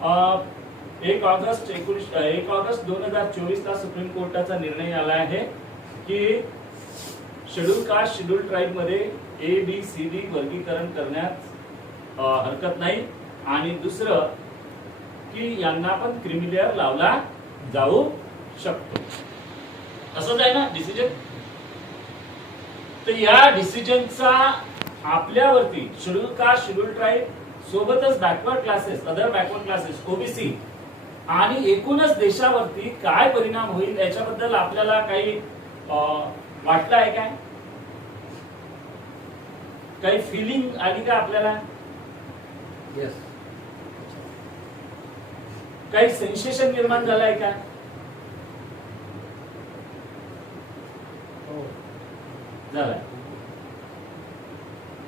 1 August 2024 ला supreme कोर्टाचा निर्णय आला आहे की शेड्यूल कास्ट शेड्यूल ट्राईब मध्ये ABCD वर्गीकरण करण्यात हरकत नाही आणि दुसरं की यांना पण क्रीमी लेअर लावला जाऊ शकतो. असंच आहे ना डिसिजन. तर या डिसिजनचा आपल्यावरती शेड्यूल कास्ट शेड्यूल ट्राईब सोबतच backward classes other backward classes OBC आणि एकूणच देशावरती काय परिणाम होईल याच्याबद्दल आपल्याला काही वाटलं आहे काय? काही फिलिंग आली का आपल्याला? यस. काही सेन्सेशन निर्माण झालंय का? झालाय.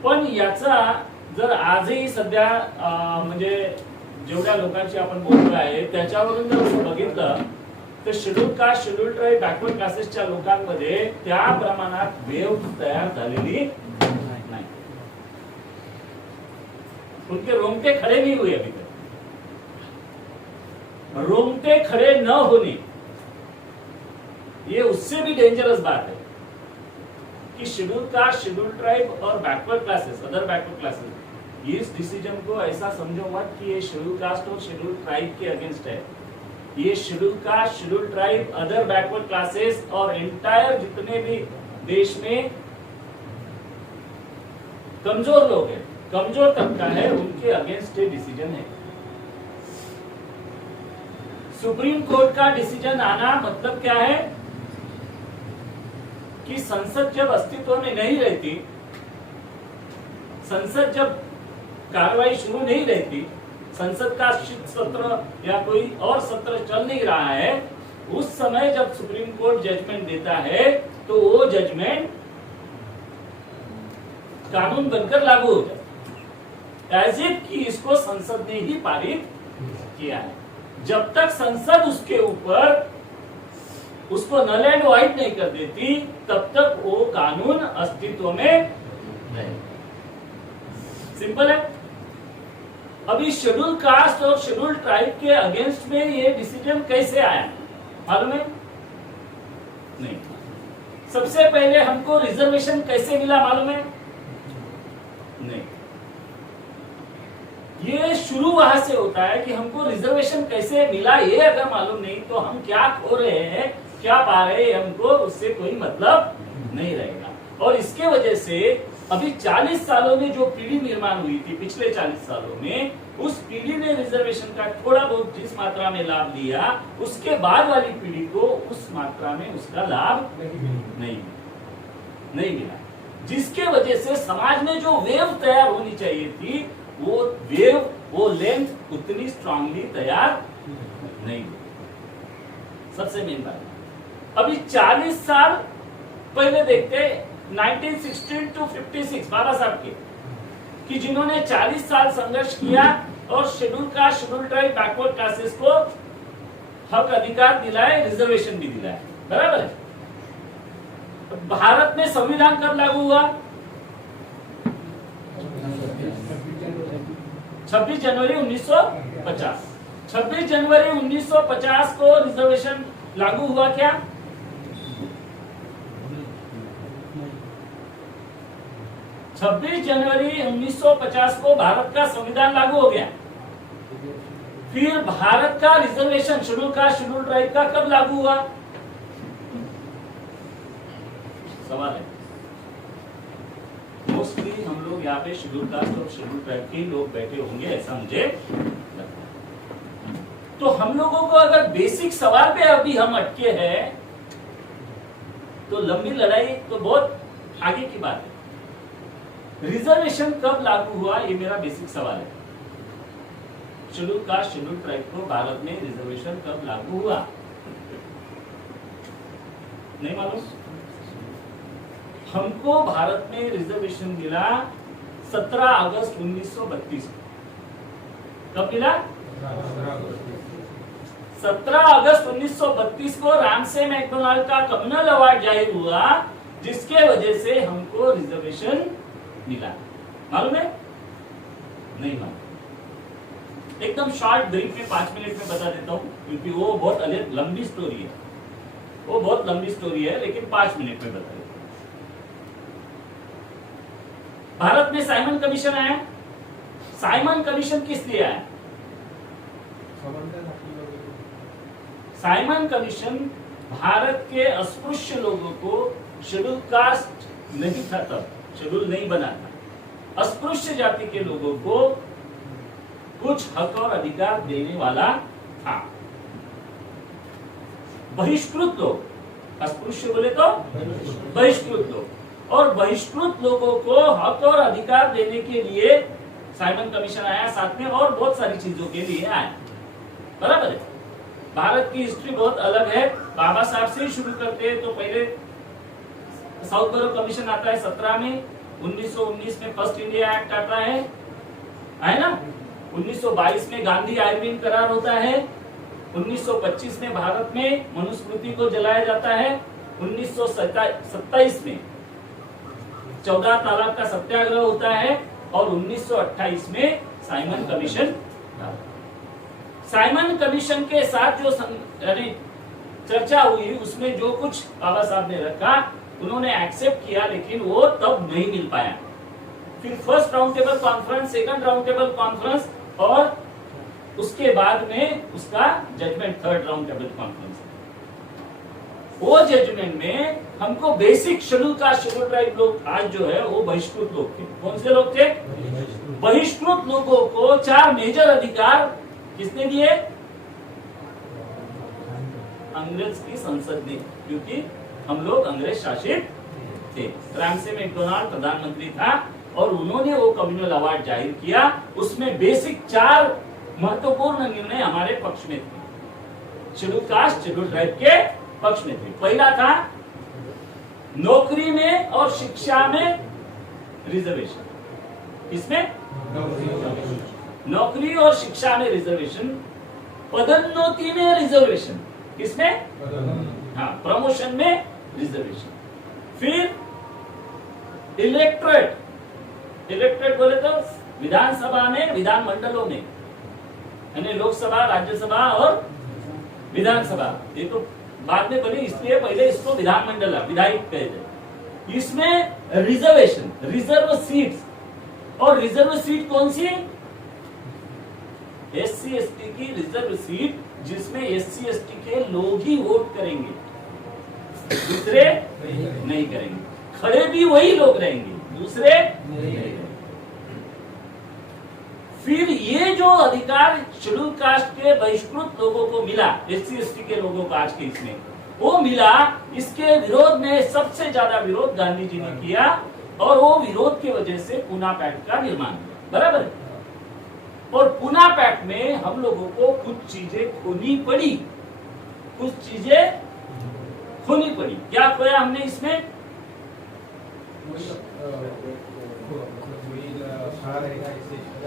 पण याचा जर आजही सध्या म्हणजे जेवढ्या लोकांशी आपण बोलतो आहे त्याच्यावरून जर बघितलं तर schedule caste schedule tribe backward क्लासेसच्या लोकांमध्ये त्या प्रमाणात वेव तयार झालेली नाही. उनके रोंगटे खड़े नहीं हुए अभी तक. रोंगटे खड़े न होने ये उससे भी डेंजरस बात है कि शेड्यूल कास्ट शेड्यूल ट्राइब और backward classes other backward classes इस डिसीजन को ऐसा समझो मत कि ये शेड्यूल कास्ट और शेड्यूल ट्राइब के अगेंस्ट है. ये schedule caste schedule tribe other backward classes और एंटायर जितने भी देश में कमजोर लोग हैं, कमजोर तबका है, उनके अगेंस्ट ये डिसीजन है. सुप्रीम कोर्ट का डिसीजन आना मतलब क्या है कि संसद जब अस्तित्व में नहीं रहती, संसद जब कार्रवाई शुरू नहीं रहती, संसद का सत्र या कोई और सत्र चल नहीं रहा है, उस समय जब सुप्रीम कोर्ट जजमेंट देता है तो वो जजमेंट कानून बनकर लागू हो जाए, एज इफ कि इसको संसद ने ही पारित किया है. जब तक संसद उसके ऊपर उसको नल एंड वाइट नहीं कर देती तब तक वो कानून अस्तित्व में नहीं. सिंपल है. अभी शेड्यूल कास्ट और शेड्यूल ट्राइब के अगेंस्ट में ये डिसीजन कैसे आया मालूम है? नहीं. सबसे पहले हमको रिजर्वेशन कैसे मिला मालूम है? नहीं. ये शुरू वहां से होता है कि हमको रिजर्वेशन कैसे मिला ये अगर मालूम नहीं तो हम क्या खो रहे हैं क्या पा रहे हैं हमको उससे कोई मतलब नहीं रहेगा. और इसके वजह से अभी 40 सालों में जो पीढ़ी निर्माण हुई थी, पिछले 40 सालों में उस पीढ़ी ने रिजर्वेशन का थोड़ा बहुत जिस मात्रा में लाभ लिया, उसके बाद वाली पीढ़ी को उस मात्रा में उसका लाभ नहीं मिला. जिसके वजह से समाज में जो वेव तैयार होनी चाहिए थी वो वेव वो लेंथ उतनी स्ट्रांगली तैयार नहीं हुई. सबसे मेन बात. अभी 40 साल पहले देखते 1916 to 56 बाबा साहब के कि जिन्होंने 40 साल संघर्ष किया और schedule caste schedule tribe backward classes को हक अधिकार दिलाए, रिजर्वेशन भी दिलाए. बराबर है. भारत में संविधान कब लागू हुआ? 26 जनवरी 1950. 26 जनवरी 1950 को रिजर्वेशन लागू हुआ क्या? 26 जनवरी 1950 को भारत का संविधान लागू हो गया. फिर भारत का reservation schedule caste schedule tribe का कब लागू हुआ? सवाल है. मोस्टली हम लोग यहाँ पे शेड्यूल कास्ट और शेड्यूल ट्राइब के लोग बैठे होंगे ऐसा मुझे लगता है. तो हम लोगों को अगर बेसिक सवाल पे अभी हम अटके हैं तो लंबी लड़ाई तो बहुत आगे की बात है. रिजर्वेशन कब लागू हुआ ये मेरा बेसिक सवाल है. शेड्यूल कास्ट शेड्यूल ट्राइब को भारत में रिजर्वेशन कब लागू हुआ? नहीं मालूम. हमको भारत में रिजर्वेशन मिला 17 अगस्त 1932 को. कब मिला? 17 अगस्त 1932 को रामसे मैकडोनाल्ड का कम्युनल अवार्ड जाहिर हुआ जिसके वजह से हमको रिजर्वेशन मिला. मालूम है? नहीं मालूम. एकदम शॉर्ट ब्रीफ में 5 मिनट में बता देता हूँ, क्योंकि वो बहुत लंबी स्टोरी है, वो बहुत लंबी स्टोरी है, लेकिन 5 मिनट में बता देता हूँ। भारत में साइमन कमीशन आया। साइमन कमीशन किस लिए आया? साइमन कमीशन भारत के अस्पृश्य लोगों को, शेड्यूल कास्ट नहीं था तब, शेड्यूल नहीं बना था, अस्पृश्य जाति के लोगों को कुछ हक और अधिकार देने वाला था। बहिष्कृत लोग, अस्पृश्य बोले तो बहिष्कृत लोग, और बहिष्कृत लोगों को हक और अधिकार देने के लिए साइमन कमीशन आया साथ में, और बहुत सारी चीजों के लिए आया। बराबर है। भारत की हिस्ट्री बहुत अलग है। बाबा साहब से ही शुरू करते हैं तो पहले साउथ बरो कमीशन आता है 17 में, 1919 में फर्स्ट इंडिया एक्ट आता है ना, 1922 में गांधी आयरलैंड करार होता है, 1925 में भारत में मनुस्मृति को जलाया जाता है, 1927 में 14 तालाब का सत्याग्रह होता है, और 1928 में साइमन कमीशन। साइमन कमीशन के साथ जो चर्चा हुई उसमें जो कुछ बाबा साहब ने रखा उन्होंने एक्सेप्ट किया, लेकिन वो तब नहीं मिल पाया। फिर first round table conference, second round table conference, और उसके बाद में उसका judgment third round table conference. वो जजमेंट में हमको बेसिक शेड्यूल का शेड्यूल ट्राइब लोग आज जो है वो बहिष्कृत लोग थे। कौन से लोग थे? बहिष्कृत लोगों को 4 मेजर अधिकार किसने दिए? अंग्रेज की संसद ने, क्योंकि हम लोग अंग्रेज शासित थे। रैमसे मैकडोनाल्ड प्रधानमंत्री था और उन्होंने वो कम्युनल अवार्ड जाहिर किया। उसमें बेसिक 4 महत्वपूर्ण निर्णय हमारे पक्ष में थे, शेड्यूल कास्ट शेड्यूल ट्राइब के पक्ष में थे। पहला था नौकरी में और शिक्षा में रिजर्वेशन। इसमें नौकरी और शिक्षा में रिजर्वेशन, पदोन्नति में रिजर्वेशन, किसमें? हाँ, प्रमोशन में रिजर्वेशन। फिर इलेक्टोरेट, इलेक्टोरेट बोले तो विधानसभा में, विधान मंडलों में, यानी लोकसभा, राज्यसभा और विधानसभा, ये तो बाद में बनी, इसलिए पहले इसको विधानमंडल विधायक कहते। इसमें रिजर्वेशन, रिजर्व सीट्स, और रिजर्व सीट कौन सी? SC ST की रिजर्व सीट, जिसमें SC ST के लोग ही वोट करेंगे, दूसरे नहीं करेंगे। खड़े भी वही लोग रहेंगे, दूसरे नहीं करेंगे। फिर ये जो अधिकार शेड्यूल कास्ट के बहिष्कृत लोगों को मिला, SC ST के लोगों को आज के इसमें वो मिला, इसके विरोध में सबसे ज्यादा विरोध गांधी जी ने किया, और वो विरोध की वजह से पूना पैक्ट का निर्माण हुआ। बराबर है। और पूना पैक्ट में हम लोगों को कुछ चीजें खोनी पड़ी, कुछ चीजें खोनी पड़ी। क्या खोया हमने इसमें?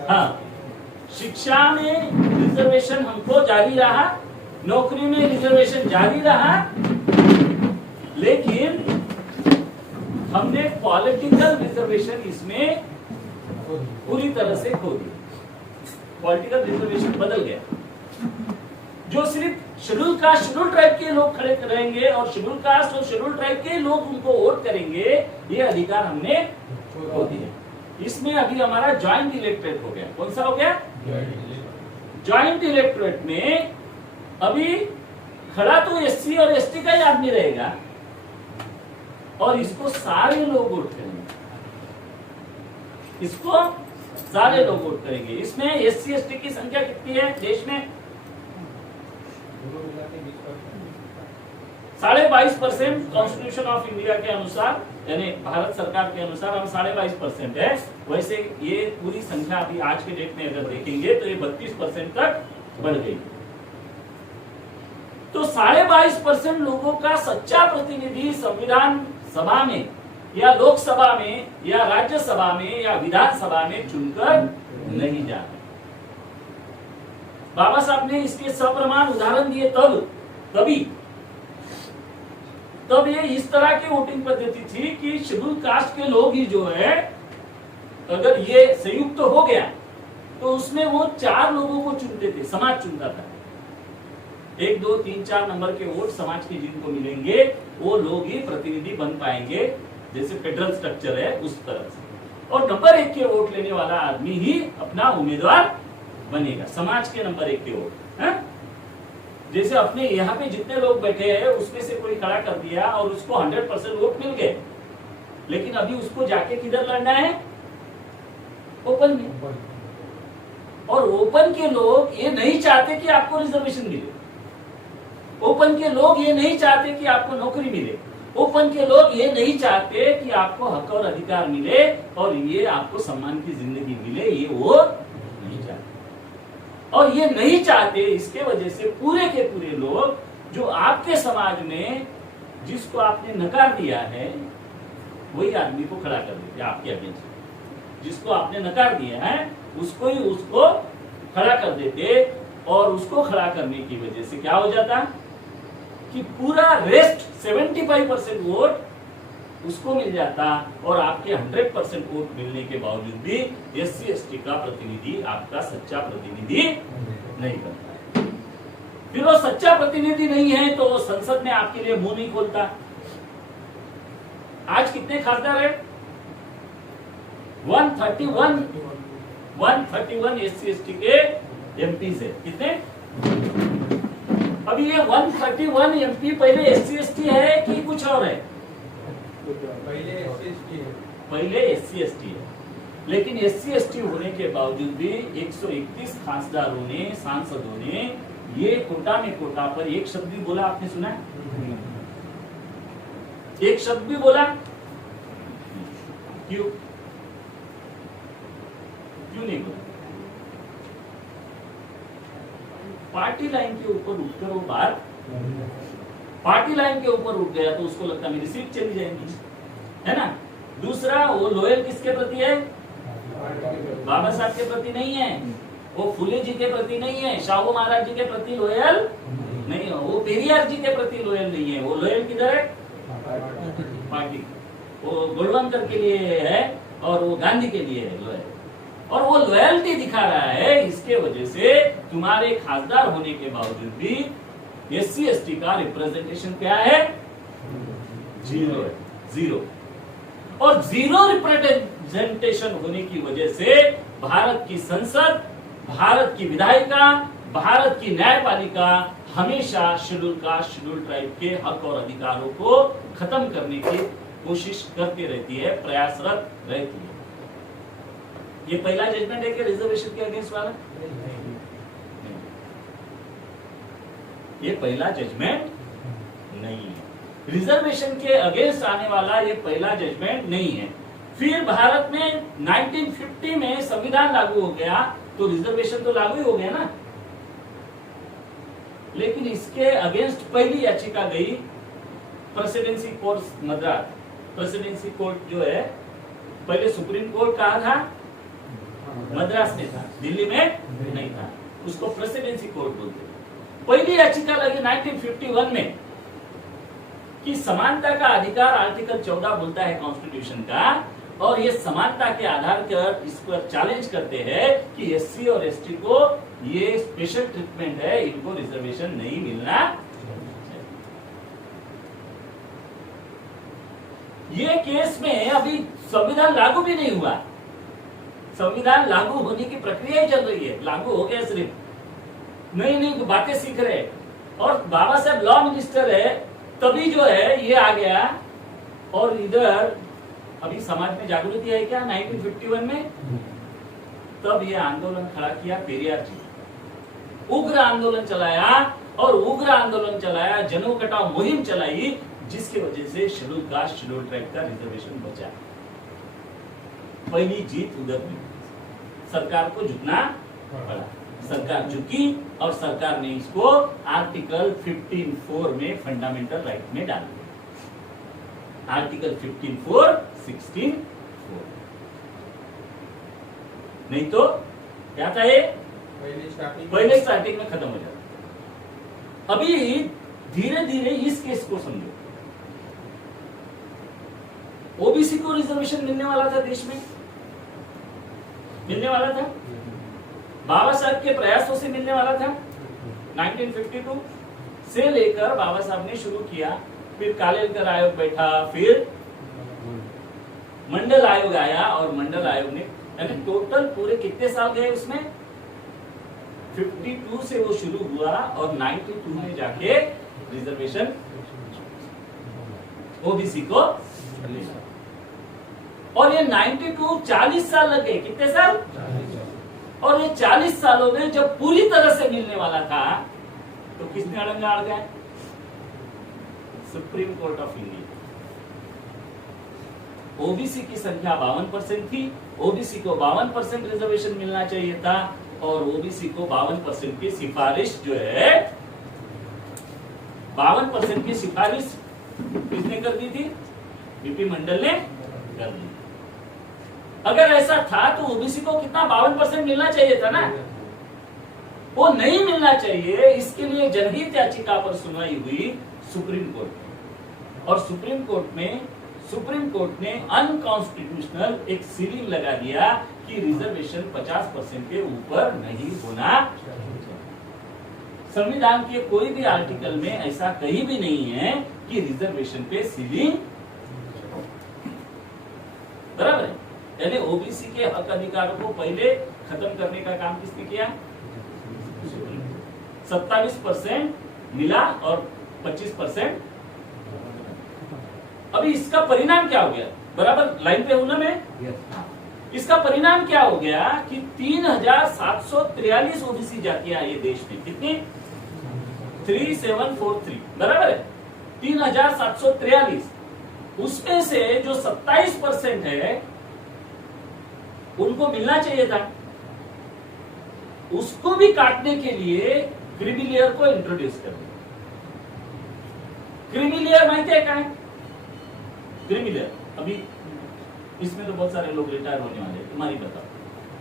हाँ, शिक्षा में रिजर्वेशन हमको जारी रहा, नौकरी में रिजर्वेशन जारी रहा, लेकिन हमने पॉलिटिकल रिजर्वेशन इसमें पूरी तरह से खो दी। पॉलिटिकल रिजर्वेशन बदल गया, जो सिर्फ शेड्यूल कास्ट शेड्यूल ट्राइब के लोग खड़े रहेंगे और शेड्यूल कास्ट और शेड्यूल ट्राइब के लोग उनको वोट करेंगे, ये अधिकार हमने खो दिया। इसमें अभी हमारा ज्वाइंट इलेक्टोरेट हो गया। कौन सा हो गया? ज्वाइंट इलेक्टोरेट में अभी खड़ा तो SC और ST का ही आदमी रहेगा, और इसको सारे लोग वोट करेंगे, इसको सारे लोग वोट करेंगे। इसमें SC ST की संख्या कितनी है देश में? 22.5% कॉन्स्टिट्यूशन ऑफ इंडिया के अनुसार, यानी भारत सरकार के अनुसार हम 22.5% है। वैसे ये पूरी संख्या अभी आज के डेट में अगर देखेंगे तो ये 32% तक बढ़ गई। तो 22.5% लोगों का सच्चा प्रतिनिधि संविधान सभा में या लोकसभा में या राज्यसभा में या विधानसभा में चुनकर नहीं जाते। बाबा साहब ने इसके सप्रमाण उदाहरण दिए तब ये इस तरह की वोटिंग पद्धति थी कि शेड्यूल कास्ट के लोग ही जो है, अगर ये संयुक्त हो गया तो उसमें वो 4 लोगों को चुनते थे, समाज चुनता था। 1, 2, 3, 4 नंबर के वोट समाज के जिनको मिलेंगे वो लोग ही प्रतिनिधि बन पाएंगे, जैसे फेडरल स्ट्रक्चर है उस तरह से। और नंबर 1 के वोट लेने वाला आदमी ही अपना उम्मीदवार बनेगा, समाज के नंबर 1 के वोट है? जैसे अपने यहाँ पे जितने लोग बैठे हैं उसमें से कोई खड़ा कर दिया और उसको 100% वोट मिल गए, लेकिन अभी उसको जाके किधर लड़ना है? ओपन में। और ओपन के लोग ये नहीं चाहते कि आपको रिजर्वेशन मिले, ओपन के लोग ये नहीं चाहते कि आपको नौकरी मिले, ओपन के लोग ये नहीं चाहते कि आपको हक और अधिकार मिले और ये आपको सम्मान की जिंदगी मिले, ये वो नहीं चाहते। और ये नहीं चाहते, इसके वजह से पूरे के पूरे लोग जो आपके समाज में जिसको आपने नकार दिया है वही आदमी को खड़ा कर देते आपके अगेंस्ट। जिसको आपने नकार दिया है उसको ही उसको खड़ा कर देते, और उसको खड़ा करने की वजह से क्या हो जाता कि पूरा रेस्ट 75% वोट उसको मिल जाता और आपके 100% वोट मिलने के बावजूद भी SC ST का प्रतिनिधि आपका सच्चा प्रतिनिधि नहीं बनता। फिर वो सच्चा प्रतिनिधि नहीं है तो वो संसद में आपके लिए मुंह नहीं खोलता। आज कितने खासदार है? 131 SC ST के MPs है। कितने? अभी ये 131 MP पहले SC ST है कि कुछ और है? पहले SC ST है, लेकिन SC ST होने के बावजूद भी 131 खासदारों ने, सांसदों ने ये कोटा में कोटा पर एक शब्द भी बोला? आपने सुना है? एक शब्द भी बोला? क्यों नहीं बोला? पार्टी लाइन के ऊपर उठकर वो बात, पार्टी लाइन के ऊपर उठ गया तो उसको लगता मेरी सीट चली जाएगी, है ना? दूसरा, वो लॉयल किसके प्रति है? बाबा साहब के प्रति नहीं है, वो फुले जी के प्रति नहीं है, शाहू महाराज जी के प्रति लॉयल नहीं है, वो पेरियार जी के प्रति लॉयल नहीं है। वो लॉयल किधर है? पार्टी। वो गोलवलकर के लिए है और वो गांधी के लिए है लॉयल, और वो लॉयल्टी दिखा रहा है। इसके वजह से तुम्हारे खासदार होने के बावजूद भी SC ST का रिप्रेजेंटेशन क्या है? 0 है, 0। और 0 रिप्रेजेंटेशन होने की वजह से भारत की संसद, भारत की विधायिका, भारत की न्यायपालिका हमेशा शेड्यूल कास्ट, शेड्यूल ट्राइब के हक और अधिकारों को खत्म करने की कोशिश करती रहती है, प्रयासरत रहती है। ये पहला जजमेंट है कि रिजर्वेशन के अगेंस्ट वाला? ये पहला जजमेंट नहीं है। रिजर्वेशन के अगेंस्ट आने वाला ये पहला जजमेंट नहीं है। फिर भारत में 1950 में संविधान लागू हो गया तो रिजर्वेशन तो लागू ही हो गया ना, लेकिन इसके अगेंस्ट पहली याचिका गई presidency court Madras. Presidency court जो है, पहले सुप्रीम कोर्ट कहा था, मद्रास में था, दिल्ली में नहीं था, उसको प्रेसिडेंसी कोर्ट बोलते थे। पहली याचिका लगी 1951 में कि समानता का अधिकार आर्टिकल 14 बोलता है कॉन्स्टिट्यूशन का, और ये समानता के आधार पर इस पर चैलेंज करते हैं कि SC और ST को ये स्पेशल ट्रीटमेंट है, इनको रिजर्वेशन नहीं मिलना चाहिए। ये केस में अभी संविधान लागू भी नहीं हुआ, संविधान लागू होने की प्रक्रिया ही चल रही है। लागू हो गया, सिर्फ नई नई बातें सीख रहे, और बाबा साहब लॉ मिनिस्टर है तभी जो है ये आ गया। और इधर अभी समाज में जागृति है क्या 1951 में? तब ये आंदोलन खड़ा किया पेरियार जी, उग्र आंदोलन चलाया, और उग्र आंदोलन चलाया, जनों कटाव मुहिम चलाई, जिसकी वजह से शेड्यूल कास्ट, शेड्यूल ट्राइब का रिजर्वेशन बचा। पहली जीत उधर में, सरकार को झुकना पड़ा, सरकार झुकी और सरकार ने इसको आर्टिकल 15(4) में फंडामेंटल राइट में डाल दिया। आर्टिकल 15(4), 16(4) नहीं तो क्या था ये? पहले स्टार्टिंग में खत्म हो जाता। अभी धीरे धीरे इस केस को समझो। OBC को रिजर्वेशन मिलने वाला था, देश में मिलने वाला था, बाबा साहब के प्रयासों से मिलने वाला था। 1952 से लेकर बाबा साहब ने शुरू किया, फिर कालेलकर आयोग बैठा, फिर मंडल आयोग आया और मंडल आयोग ने, यानी टोटल पूरे कितने साल गए उसमें? 52 से वो शुरू हुआ और 92 में जाके रिजर्वेशन ओबीसी को मिला। और ये 92 40 साल लगे। कितने साल? और ये 40 सालों में जब पूरी तरह से मिलने वाला था तो किसने अड़ंगा अड़ गया? Supreme court of India. OBC की संख्या 52% थी, ओबीसी को 52% रिजर्वेशन मिलना चाहिए था और ओबीसी को 52% की सिफारिश जो है 52% की सिफारिश किसने कर दी थी? बीपी मंडल ने कर दी। अगर ऐसा था तो ओबीसी को कितना 52% मिलना चाहिए था ना, वो नहीं मिलना चाहिए। इसके लिए जनहित याचिका पर सुनवाई हुई सुप्रीम कोर्ट में और सुप्रीम कोर्ट ने अनकॉन्स्टिट्यूशनल एक सीलिंग लगा दिया कि रिजर्वेशन 50% के ऊपर नहीं होना चाहिए। संविधान के कोई भी आर्टिकल में ऐसा कहीं भी नहीं है कि रिजर्वेशन पे सीलिंग, बराबर है। यानी ओबीसी के हक अधिकारों को पहले खत्म करने का काम किसने किया? 27% मिला और 25%। अभी इसका परिणाम क्या हो गया? बराबर लाइन पे हूं ना मैं? इसका परिणाम क्या हो गया कि 3743 ओबीसी जातियां ये देश में, कितनी? 3743, बराबर है। 3743, उसमें से जो 27% है उनको मिलना चाहिए था, उसको भी काटने के लिए क्रीमी लेयर को इंट्रोड्यूस कर दिया। क्रीमी लेयर माहिती है क्या है? क्रीमी लेयर, अभी इसमें तो बहुत सारे लोग रिटायर होने वाले हैं, तुम्हारी बताओ,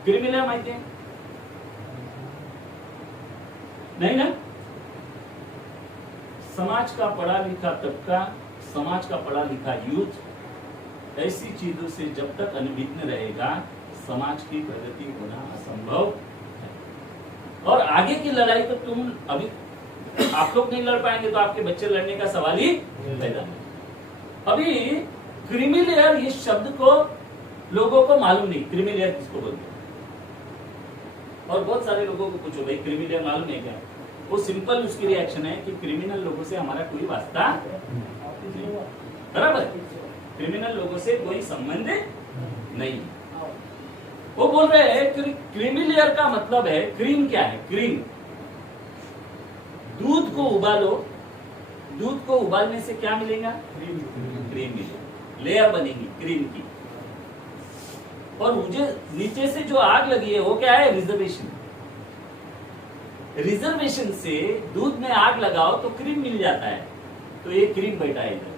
क्रीमी लेयर माहिती है? नहीं ना? समाज का पढ़ा लिखा तबका, समाज का पढ़ा लिखा यूथ ऐसी चीजों से जब तक अनभिज्ञ रहेगा समाज की प्रगति होना असंभव है। और आगे की लड़ाई तो तुम अभी आप लोग नहीं लड़ पाएंगे तो आपके बच्चे लड़ने का सवाल ही पैदा नहीं। अभी क्रीमी लेयर इस शब्द को लोगों को मालूम नहीं, क्रीमी लेयर किसको बोलते हैं। और बहुत सारे लोगों को पूछो भाई क्रीमी लेयर मालूम है क्या? वो सिंपल उसकी रिएक्शन है कि क्रिमिनल लोगों से हमारा कोई वास्ता नहीं, बराबर? क्रिमिनल लोगों से कोई संबंध नहीं। वो बोल रहे हैं कि क्रीमी लेयर का मतलब है, क्रीम क्या है? क्रीम, दूध को उबालो, दूध को उबालने से क्या मिलेगा? क्रीम मिलेगा, लेयर बनेगी क्रीम की। और मुझे नीचे से जो आग लगी है वो क्या है? रिजर्वेशन। रिजर्वेशन से दूध में आग लगाओ तो क्रीम मिल जाता है, तो ये क्रीम बैठा है इधर,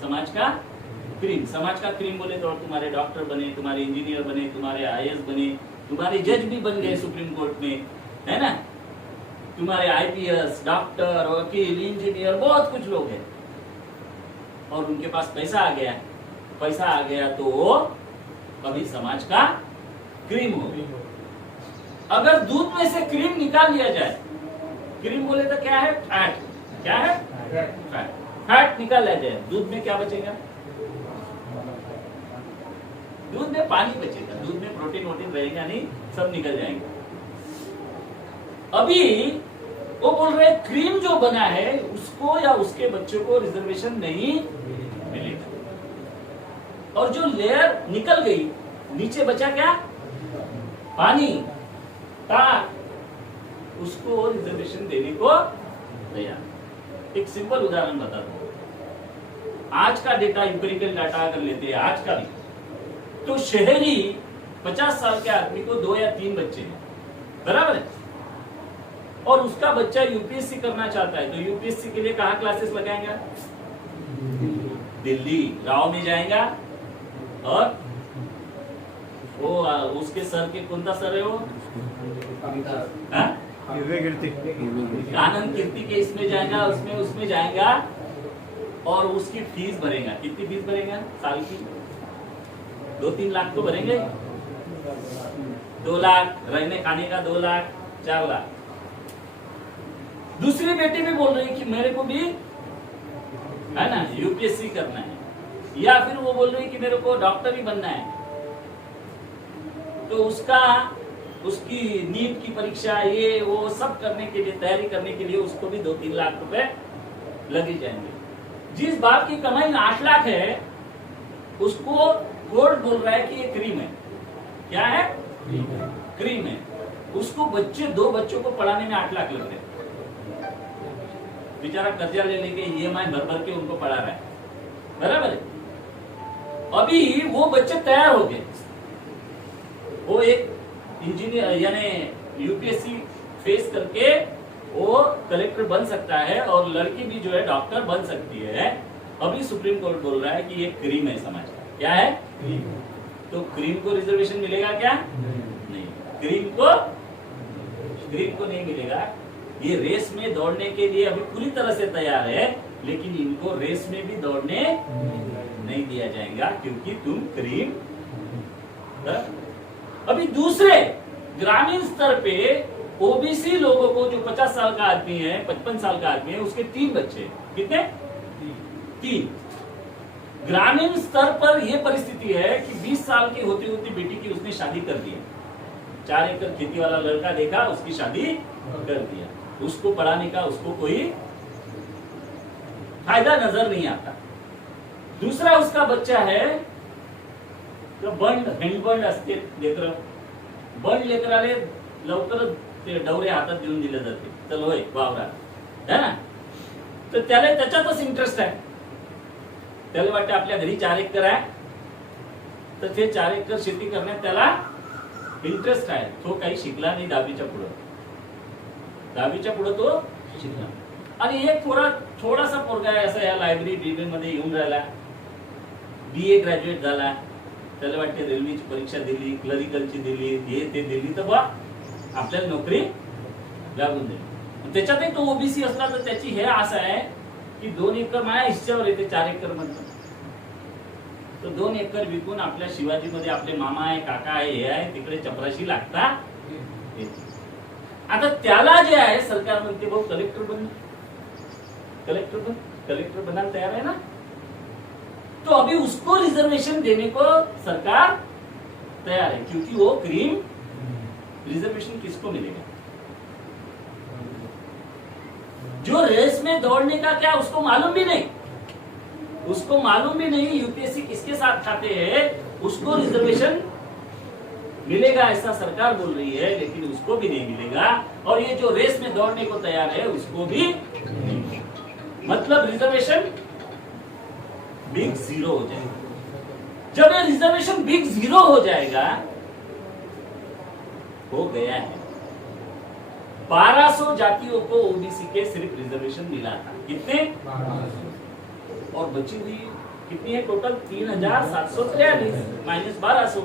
समाज का क्रीम। समाज का क्रीम बोले तो तुम्हारे डॉक्टर बने, तुम्हारे इंजीनियर बने, तुम्हारे आईएएस बने, तुम्हारे जज भी बन गए सुप्रीम कोर्ट में, है ना? तुम्हारे आईपीएस, डॉक्टर, वकील, इंजीनियर, बहुत कुछ लोग हैं और उनके पास पैसा आ गया। पैसा आ गया तो वो अभी समाज का क्रीम हो गया। अगर दूध में से क्रीम निकाल लिया जाए, क्रीम बोले तो क्या है? फैट। क्या है? फैट। फैट निकाल लिया जाए, दूध में क्या बचेगा? दूध में पानी बचेगा, दूध में प्रोटीन वोटीन रहेगा नहीं, सब निकल जाएंगे। अभी वो बोल रहे क्रीम जो बना है उसको या उसके बच्चों को रिजर्वेशन नहीं मिलेगा। और जो लेयर निकल गई, नीचे बचा क्या? पानी, ताक, उसको रिजर्वेशन देने को तैयार। एक सिंपल उदाहरण बताता हूं। आज का डेटा, इंपेरिकल डाटा अगर लेते हैं आज का भी, तो शहरी 50 साल के आदमी को 2 या 3 बच्चे हैं, बराबर है? और उसका बच्चा यूपीएससी करना चाहता है तो यूपीएससी के लिए कहाँ क्लासेस लगाएगा? दिल्ली, राव में जाएगा। और वो उसके सर के कौन सा सर है वो? आनंद कीर्ति के इसमें जाएगा, उसमें जाएगा और उसकी फीस भरेगा। कितनी फीस भरेगा साल की? 2-3 लाख तो भरेंगे, 2 लाख, रहने खाने का 2 लाख, 4 लाख। दूसरी बेटी भी बोल रही है कि मेरे को भी है ना यूपीएससी करना है, या फिर वो बोल रही है कि मेरे को डॉक्टर ही बनना है, तो उसकी नीट की परीक्षा ये वो सब करने के लिए, तैयारी करने के लिए उसको भी 2-3 लाख रुपए लग ही जाएंगे। जिस बाप की कमाई 8 लाख है उसको कोर्ट बोल रहा है कि ये क्रीम है। क्या है? क्रीम है। उसको 2 बच्चों को पढ़ाने में 8 लाख लग रहे हैं। बेचारा कर्जा ले लेके ईएमआई भर के उनको पढ़ा रहा है, बराबर है। अभी वो बच्चे तैयार हो गए, वो एक इंजीनियर यानी यूपीएससी फेस करके वो कलेक्टर बन सकता है, और लड़की भी जो है डॉक्टर बन सकती है। अभी सुप्रीम कोर्ट बोल रहा है कि ये क्रीम है समाज का। क्या है? तो क्रीम को रिजर्वेशन मिलेगा क्या? नहीं, क्रीम को नहीं मिलेगा। ये रेस में दौड़ने के लिए अभी पूरी तरह से तैयार है, लेकिन इनको रेस में भी दौड़ने नहीं दिया जाएगा, क्योंकि तुम क्रीम। अभी दूसरे ग्रामीण स्तर पे ओबीसी लोगों को, जो 50 साल का आदमी है, 55 साल का आदमी है, उसके 3 बच्चे। कितने? 3। ग्रामीण स्तर पर यह परिस्थिति है कि 20 साल की होती होती बेटी की उसने शादी कर दी। 4 एकड़ खेती वाला लड़का देखा, उसकी शादी कर दिया। उसको पढ़ाने का उसको कोई फायदा नजर नहीं आता। दूसरा उसका बच्चा है तो हँडबंड असते लेकर, बंड लेकर आले लवकर ते डवरे हातात देऊन दिले जाते, चल होय वावरात, है ना? तर त्याला त्याच्यातच इंटरेस्ट आहे। त्याला वाटतं आपल्या घरी 4 एकर आहे, तर ते 4 एकर शेती करण्यात त्याला इंटरेस्ट आहे। तो काही शिकला नाही 10वीच्या पुढे तो शिकला। आणि एक थोडासा पोरगा आहे असा या लायब्ररी मध्ये येऊन राहिला, बीए ग्रॅज्युएट झाला, त्याला वाटते रेल्वेची परीक्षा दिली, क्लरिकलची दिली, हे ते दिली, तर बा आपल्याला नोकरी लागून दिली। त्याच्यातही तो ओबीसी असला तर त्याची हे आशा आहे की 2 एकर माझ्या हिश्श्यावर येते, 4 एकर म्हणतो, तर 2 एकर विकून आपल्या शिवाजीमध्ये आपले मामा आहे, काका आहे, हे आहे, तिकडे चपराशी लागता येते। आता त्याला जे आहे सरकार म्हणते भाऊ कलेक्टर बन, कलेक्टर बनाना तैयार है ना? तो अभी उसको रिजर्वेशन देने को सरकार तैयार है, क्योंकि वो क्रीम रिजर्वेशन किसको मिलेगा? जो रेस में दौड़ने का क्या उसको मालूम भी नहीं, उसको मालूम भी नहीं यूपीएससी किसके साथ खाते हैं, उसको रिजर्वेशन मिलेगा ऐसा सरकार बोल रही है, लेकिन उसको भी नहीं मिलेगा। और ये जो रेस में दौड़ने को तैयार है उसको भी नहीं मिलेगा। मतलब रिजर्वेशन बिग 0 हो जाएगा। जब ये रिजर्वेशन बिग 0 हो जाएगा, हो गया है। 1200 जातियों को ओबीसी के सिर्फ रिजर्वेशन मिला था। कितने? 1200। और बची हुई कितनी है टोटल? 3743 माइनस 1200,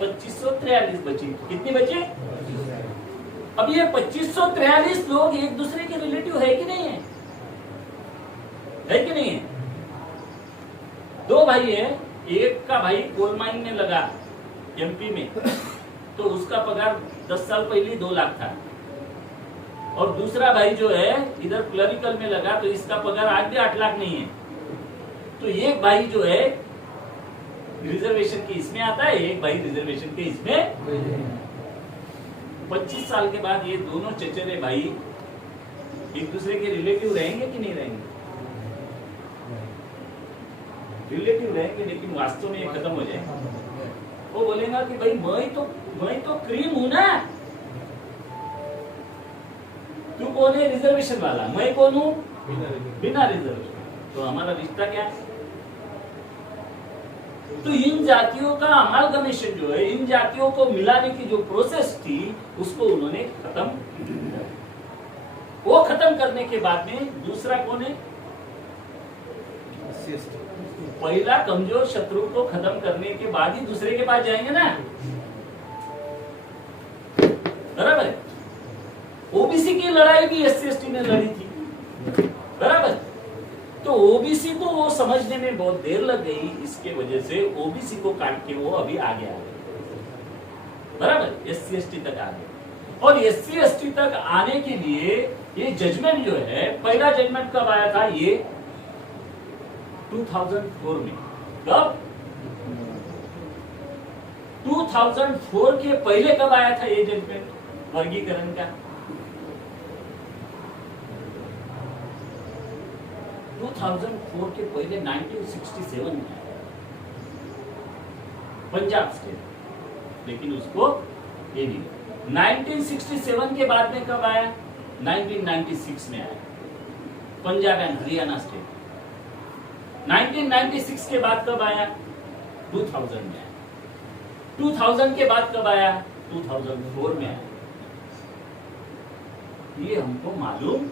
2543 बची। कितनी बची? अब ये 2543 लोग एक दूसरे के रिलेटिव है कि नहीं है? है कि नहीं है? 2 भाई है, एक का भाई कोल माइन में लगा एमपी में, तो उसका पगार 10 साल पहले 2 लाख था, और दूसरा भाई जो है इधर क्लरिकल में लगा, तो इसका पगार आज भी 8 लाख नहीं है। तो एक भाई जो है रिजर्वेशन के इसमें आता है, एक भाई रिजर्वेशन के इसमें। 25 साल के बाद ये दोनों चचेरे भाई एक दूसरे के रिलेटिव रहेंगे कि नहीं रहेंगे? रिलेटिव रहेंगे, लेकिन वास्तव में ये खत्म हो जाएगा। वो बोलेगा कि भाई मैं तो क्रीम हूं ना, तू कौन है? रिजर्वेशन वाला। मैं कौन हूं? बिना रिजर्वेशन। तो हमारा रिश्ता क्या है? तो इन जातियों का अमालगमेशन जो है, इन जातियों को मिलाने की जो प्रोसेस थी उसको उन्होंने खत्म किया। वो खत्म करने के बाद में दूसरा कौन है? पहला कमजोर शत्रु को खत्म करने के बाद ही दूसरे के पास जाएंगे ना, बराबर है? ओबीसी की लड़ाई भी एससी/एसटी ने लड़ी थी, बराबर। तो ओबीसी को वो समझने में बहुत देर लग गई, इसके वजह से ओबीसी को काट के वो अभी आगे आ गए। बराबर, SC ST तक आ गए। और SC ST तक आने के लिए ये जजमेंट जो है, पहला जजमेंट कब आया था? ये 2004 में। कब? 2004 के पहले कब आया था ये जजमेंट वर्गीकरण का? 2004 के पहले 1967 में आया पंजाब स्टेट, लेकिन उसको ये नहीं। 1967 के बाद में कब आया? 1996 में आया पंजाब एंड हरियाणा स्टेट। 1996 के बाद कब आया? 2000 में आया। 2000 के बाद कब आया? 2004 में आया। ये हमको मालूम।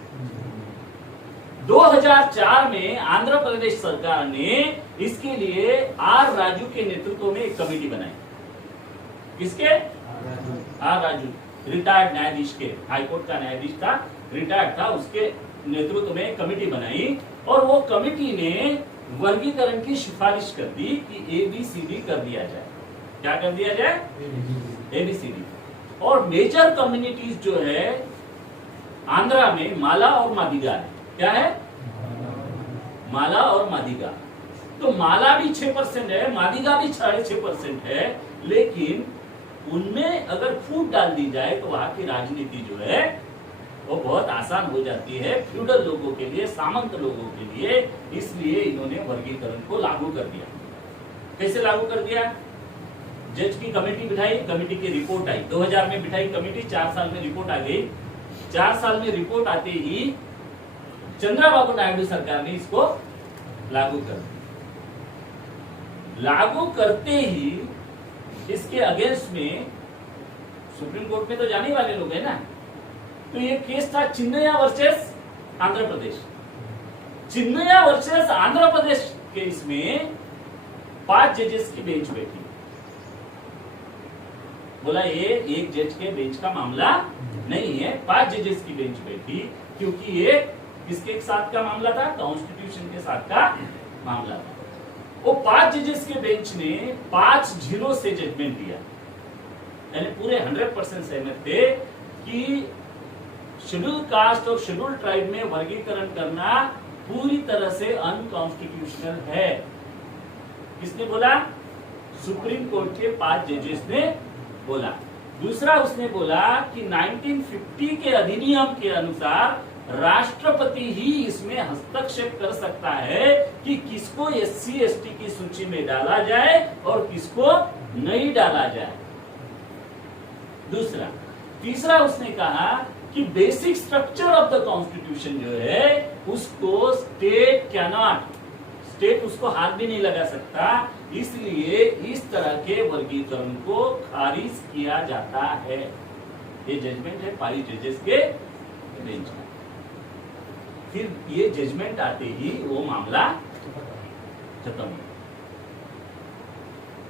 2004 में आंध्र प्रदेश सरकार ने इसके लिए आर राजू के नेतृत्व में एक कमेटी बनाई। किसके? आर राजू, रिटायर्ड न्यायाधीश के, हाईकोर्ट का न्यायाधीश था, रिटायर्ड था, उसके नेतृत्व में कमेटी बनाई। और वो कमेटी ने वर्गीकरण की सिफारिश कर दी कि ABCD कर दिया जाए। क्या कर दिया जाए? ABCD। और मेजर कम्युनिटीज जो है आंध्रा में माला और मादिगा है। क्या है? माला और मादिगा। तो माला भी 6% है, मादिगा भी 6.5% है, लेकिन उनमें अगर फूट डाल दी जाए तो वहां की राजनीति जो है वो बहुत आसान हो जाती है फ्यूडल लोगों के लिए, सामंत लोगों के लिए। इसलिए इन्होंने वर्गीकरण को लागू कर दिया। कैसे लागू कर दिया? जज की कमेटी बिठाई, कमेटी की रिपोर्ट आई। 2000 में बिठाई कमेटी, 4 साल में रिपोर्ट आ गई। 4 साल में रिपोर्ट आते ही चंद्रबाबू नायडू सरकार ने इसको लागू कर दिया। लागू करते ही इसके अगेंस्ट में सुप्रीम कोर्ट में तो जाने वाले लोग हैं ना, तो ये केस था Chinnaiah versus Andhra Pradesh. Chinnaiah versus Andhra Pradesh case में 5 जजेस की बेंच बैठी। बोला ये एक जज के बेंच का मामला नहीं है, 5 जजेस की बेंच बैठी, क्योंकि ये किसके साथ का मामला था? कॉन्स्टिट्यूशन के साथ का मामला था। वो 5 जजेस के बेंच ने 5-0 से जजमेंट दिया, यानी पूरे 100% सहमत थे कि शेड्यूल कास्ट और शेड्यूल ट्राइब में वर्गीकरण करना पूरी तरह से अनकॉन्स्टिट्यूशनल है। किसने बोला? सुप्रीम कोर्ट के 5 जजेस ने बोला। दूसरा उसने बोला कि 1950 के अधिनियम के अनुसार राष्ट्रपति ही इसमें हस्तक्षेप कर सकता है कि किसको SC ST की सूची में डाला जाए और किसको नहीं डाला जाए। दूसरा। तीसरा उसने कहा कि basic structure of the constitution जो है उसको स्टेट उसको हाथ भी नहीं लगा सकता, इसलिए इस तरह के वर्गीकरण को खारिज किया जाता है। ये जजमेंट है 5 जजेस के बेंच का। फिर ये जजमेंट आते ही वो मामला खत्म हो।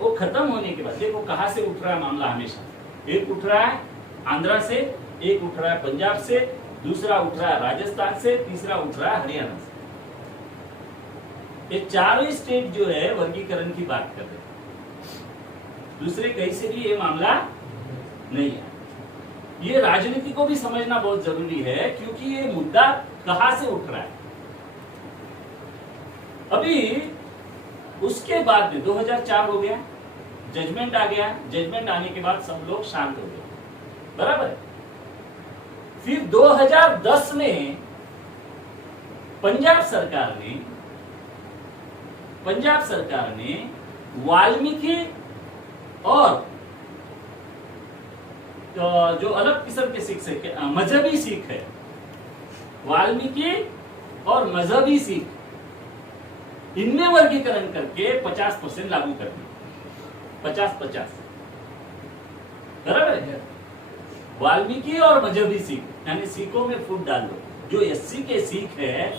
वो खत्म होने के बाद देखो कहां से उठ रहा है मामला। हमेशा एक उठ रहा है आंध्रा से, एक उठ रहा है पंजाब से, दूसरा उठ रहा है राजस्थान से, तीसरा उठ रहा है हरियाणा से। ये चारों स्टेट जो है वर्गीकरण की बात कर रहे हैं, दूसरे कहीं से भी ये मामला नहीं है। ये राजनीति को भी समझना बहुत जरूरी है, क्योंकि ये मुद्दा कहां से उठ रहा है। अभी उसके बाद में 2004 हो गया, जजमेंट आ गया। जजमेंट आने के बाद सब लोग शांत हो गए, बराबर। फिर 2010 में पंजाब सरकार ने वाल्मीकि और जो अलग किस्म के सिख है, मजहबी सिख है, वाल्मीकि और मजहबी सिख, इनमें वर्गीकरण करके 50% लागू कर दिया। 50-50 बराबर है। वाल्मीकि और मजहबी सिख, यानी सिखों में फूट डाल दो। जो SC के सिख है,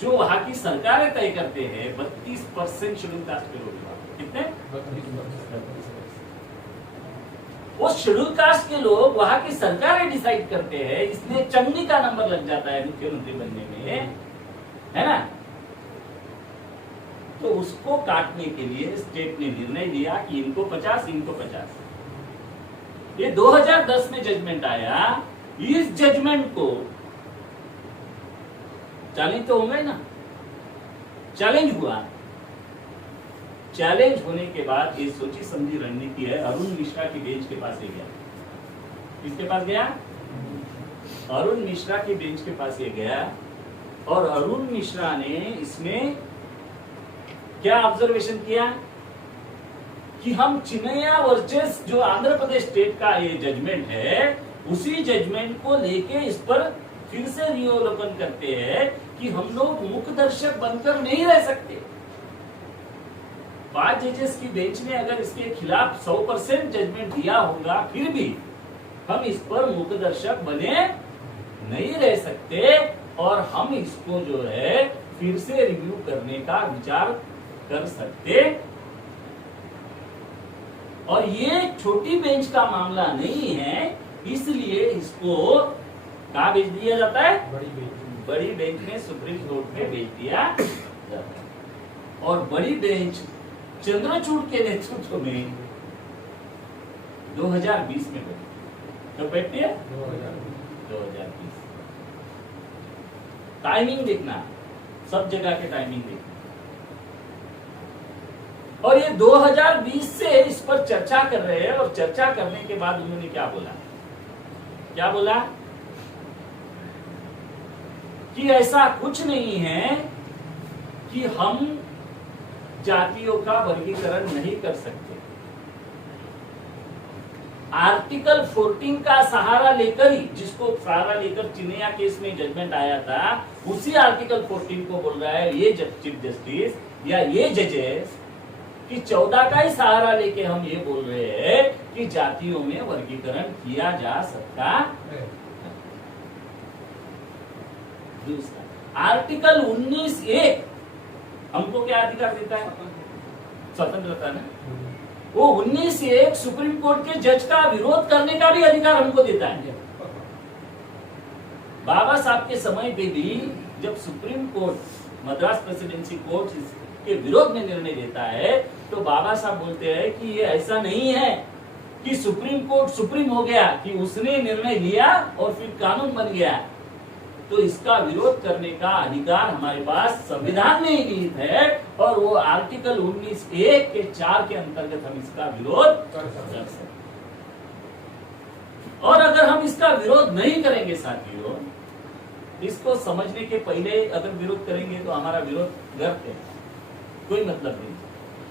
जो वहां की सरकारें तय करते हैं, 32% शेड्यूल कास्ट के लोग। कितने? 32%। वो शेड्यूल कास्ट के लोग वहां की सरकारें डिसाइड करते हैं, इसलिए चंडी का नंबर लग जाता है मुख्यमंत्री बनने में, है ना। तो उसको काटने के लिए स्टेट ने निर्णय लिया कि इनको 50, इनको 50। ये 2010 में जजमेंट आया। इस जजमेंट को चैलेंज तो होंगे ना, चैलेंज हुआ। चैलेंज होने के बाद ये सोची समझी रणनीति है, अरुण मिश्रा की बेंच के पास ये गया। किसके पास गया? अरुण मिश्रा की बेंच के पास ये गया और अरुण मिश्रा ने इसमें क्या ऑब्जर्वेशन किया कि हम चिन्नैया वर्सेस जो आंध्र प्रदेश स्टेट का ये जजमेंट है, उसी जजमेंट को लेके इस पर फिर से रिअवलोकन करते हैं कि हम लोग मुख्य दर्शक बनकर नहीं रह सकते। 5 जजेस की बेंच ने अगर इसके खिलाफ 100% जजमेंट दिया होगा, फिर भी हम इस पर मुख्य दर्शक बने नहीं रह सकते और हम इसको जो है फिर से रिव्यू करने का विचार कर सकते। और ये छोटी बेंच का मामला नहीं है, इसलिए इसको कहाँ भेज दिया जाता है? बड़ी बेंच में, सुप्रीम कोर्ट में भेज दिया जाता है। और बड़ी बेंच चंद्रचूड़ के नेतृत्व में 2020 में बैठी। कब बैठती है? 2020। टाइमिंग देखना, सब जगह के टाइमिंग देखना। और ये 2020 से इस पर चर्चा कर रहे हैं और चर्चा करने के बाद उन्होंने क्या बोला? क्या बोला कि ऐसा कुछ नहीं है कि हम जातियों का वर्गीकरण नहीं कर सकते। आर्टिकल 14 का सहारा लेकर ही, जिसको सहारा लेकर चिन्नैया केस में जजमेंट आया था, उसी आर्टिकल 14 को बोल रहा है ये चीफ जस्टिस या ये जजेस कि 14 का ही सहारा लेके हम ये बोल रहे हैं कि जातियों में वर्गीकरण किया जा सकता है। दूसरा आर्टिकल 19(1) हमको क्या अधिकार देता है? स्वतंत्रता ना। वो 19(1) सुप्रीम कोर्ट के जज का विरोध करने का भी अधिकार हमको देता है। बाबा साहब के समय पे भी जब supreme court, Madras presidency court के विरोध में निर्णय देता है, तो बाबा साहब बोलते हैं कि ये ऐसा नहीं है कि सुप्रीम कोर्ट सुप्रीम हो गया, कि उसने निर्णय लिया और फिर कानून बन गया, तो इसका विरोध करने का अधिकार हमारे पास संविधान में ही निहित है। और वो आर्टिकल 19(1) के 4 के अंतर्गत हम इसका विरोध कर सकते। और अगर हम इसका विरोध नहीं करेंगे साथियों, इसको समझने के पहले अगर विरोध करेंगे तो हमारा विरोध व्यर्थ है, कोई मतलब नहीं।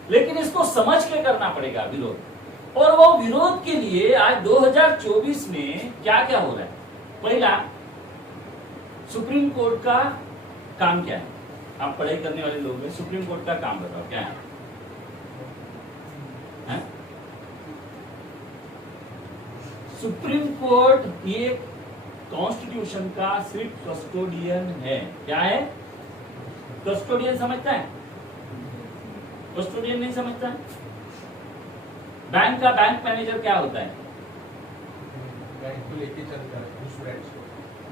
लेकिन इसको समझ के करना पड़ेगा विरोध। और वो विरोध के लिए आज 2024 में क्या क्या हो रहा है? पहला, सुप्रीम कोर्ट का काम क्या है? आप पढ़ाई करने वाले लोग हैं, सुप्रीम कोर्ट का काम बताओ क्या है? सुप्रीम कोर्ट ये कॉन्स्टिट्यूशन का सिर्फ कस्टोडियन है। क्या है? कस्टोडियन समझता है? कस्टोडियन नहीं समझता है? बैंक का बैंक मैनेजर क्या होता है? बैंक को लेके चलता है।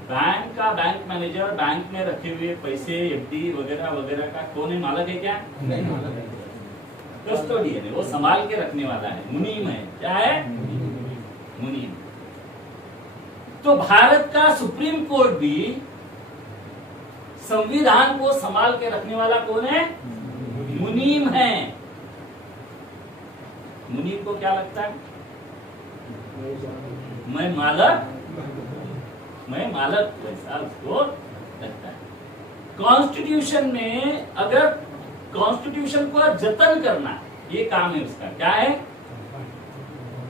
बैंक का बैंक मैनेजर बैंक में रखे हुए पैसे, एफडी वगैरह वगैरह का कौन है? मालक है क्या? नहीं, मालक है। कस्टोडियन है, वो संभाल के रखने वाला है, मुनीम है। क्या है? मुनीम। तो भारत का सुप्रीम कोर्ट भी संविधान को संभाल के रखने वाला कौन है? मुनीम है। मुनीम को क्या लगता है? मैं मालक वैसा उसको लगता है। कॉन्स्टिट्यूशन में अगर कॉन्स्टिट्यूशन को जतन करना, ये काम है उसका। क्या है?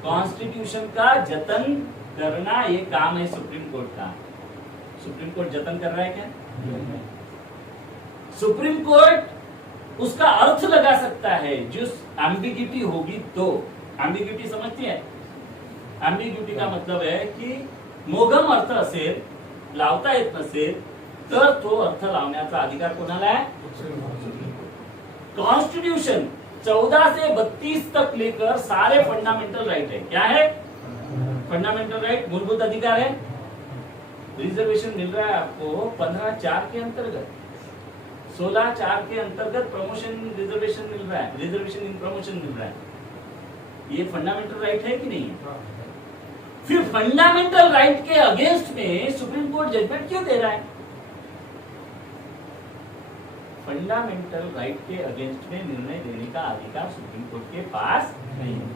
कॉन्स्टिट्यूशन का जतन करना, ये काम है सुप्रीम कोर्ट का। सुप्रीम कोर्ट जतन कर रहा है क्या? सुप्रीम कोर्ट उसका अर्थ लगा सकता है, जो एम्बिग्यूटी होगी तो। एम्बिग्यूटी समझती है? एम्बिग्यूटी का मतलब है कि मोगम अर्थ असेल, लावता येत नसेल तर तो अर्थ लावण्याचा अधिकार कोणाला आहे? कॉन्स्टिट्यूशन 14 से 32 तक लेकर सारे फंडामेंटल राइट है। क्या है? फंडामेंटल राइट, मूलभूत अधिकार है। रिजर्वेशन मिल रहा है आपको 15(4) के अंतर्गत, 16(4) के अंतर्गत प्रमोशन रिजर्वेशन मिल रहा है, रिजर्वेशन इन प्रमोशन मिल रहा है। ये फंडामेंटल राइट है कि नहीं है? फंडामेंटल राइट के अगेंस्ट में सुप्रीम कोर्ट जजमेंट क्यों दे रहा है? फंडामेंटल राइट के अगेंस्ट में निर्णय देने का अधिकार सुप्रीम कोर्ट के पास नहीं है।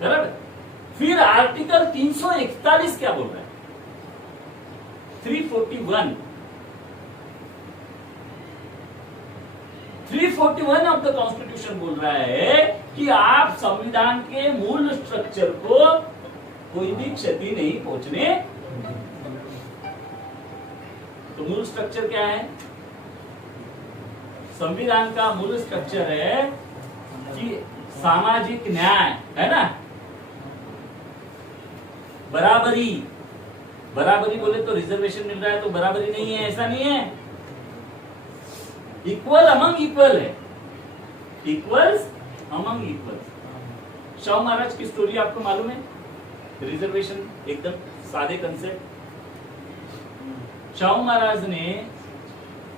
बराबर। फिर आर्टिकल 341 क्या बोल रहा है? 341 ऑफ द कॉन्स्टिट्यूशन बोल रहा है कि आप संविधान के मूल स्ट्रक्चर को कोई भी क्षति नहीं पहुंचने। तो मूल स्ट्रक्चर क्या है? संविधान का मूल स्ट्रक्चर है कि सामाजिक न्याय है ना, बराबरी। बराबरी बोले तो रिजर्वेशन मिल रहा है तो बराबरी नहीं है, ऐसा नहीं है। इक्वल अमंग इक्वल है, equals among equals. Shahu Maharaj की स्टोरी आपको मालूम है? रिजर्वेशन एकदम सादे कंसेप्ट। शाहू महाराज ने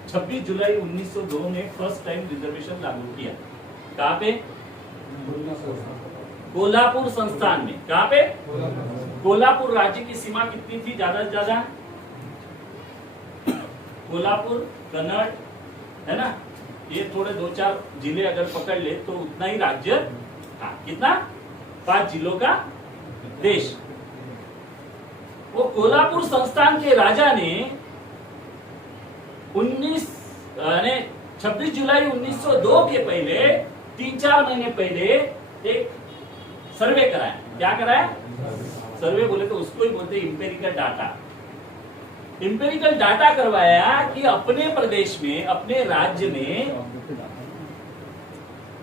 26 जुलाई 1902 में फर्स्ट टाइम रिजर्वेशन लागू किया। कहां पे? कोल्हापुर संस्थान में। कहां पे? कोल्हापुर। राज्य की सीमा कितनी थी ज्यादा से ज्यादा? कोल्हापुर, कन्नड़, है ना, ये थोड़े 2-4 जिले अगर पकड़ ले तो उतना ही राज्य था। कितना? 5 जिलों का देश। वो कोल्हापुर संस्थान के राजा ने 26 जुलाई 1902 के पहले 3-4 महीने पहले एक सर्वे कराया। क्या कराया? सर्वे बोले तो उसको ही बोलते इंपेरिकल डाटा। इंपेरिकल डाटा करवाया कि अपने प्रदेश में, अपने राज्य में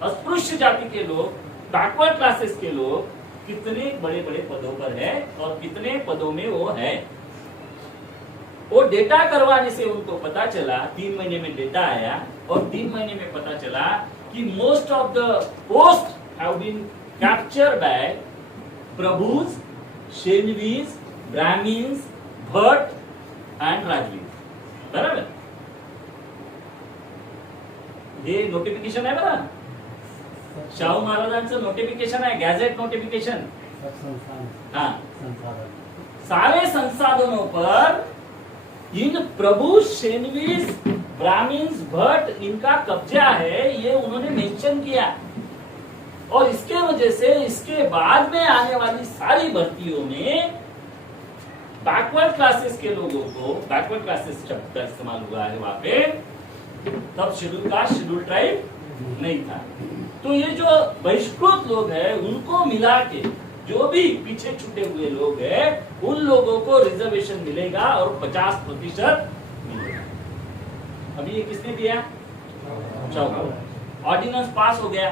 अस्पृश्य जाति के लोग, बैकवर्ड क्लासेस के लोग कितने बड़े बड़े पदों पर है और कितने पदों में वो है। वो डेटा करवाने से उनको पता चला, 3 महीने में डेटा आया और 3 महीने में पता चला कि most of the post have been captured by Prabhus, Shenvis, Brahmins, Bhatt and Rajvir. बराबर। हे नोटिफिकेशन आहे बरं, शाहू महाराजांचं नोटिफिकेशन आहे, गॅझेट नोटिफिकेशन। हाँ, सारे संसाधनों पर इन प्रभु, शेनवीज, ब्राह्मीन्स, भट्ट, इनका कब्जा है, ये उन्होंने मेंशन किया। और इसके वजह से इसके बाद में आने वाली सारी भर्तियों में बैकवर्ड क्लासेस के लोगों को, बैकवर्ड क्लासेस शब्द का इस्तेमाल हुआ है वहां पे, तब शेड्यूल कास्ट, शेड्यूल ट्राइब नहीं था। तो ये जो बहिष्कृत लोग हैं उनको मिला के जो भी पीछे छूटे हुए लोग हैं उन लोगों को रिजर्वेशन मिलेगा और 50% मिलेगा। अभी ये किसने दिया? ऑर्डिनेंस पास हो गया,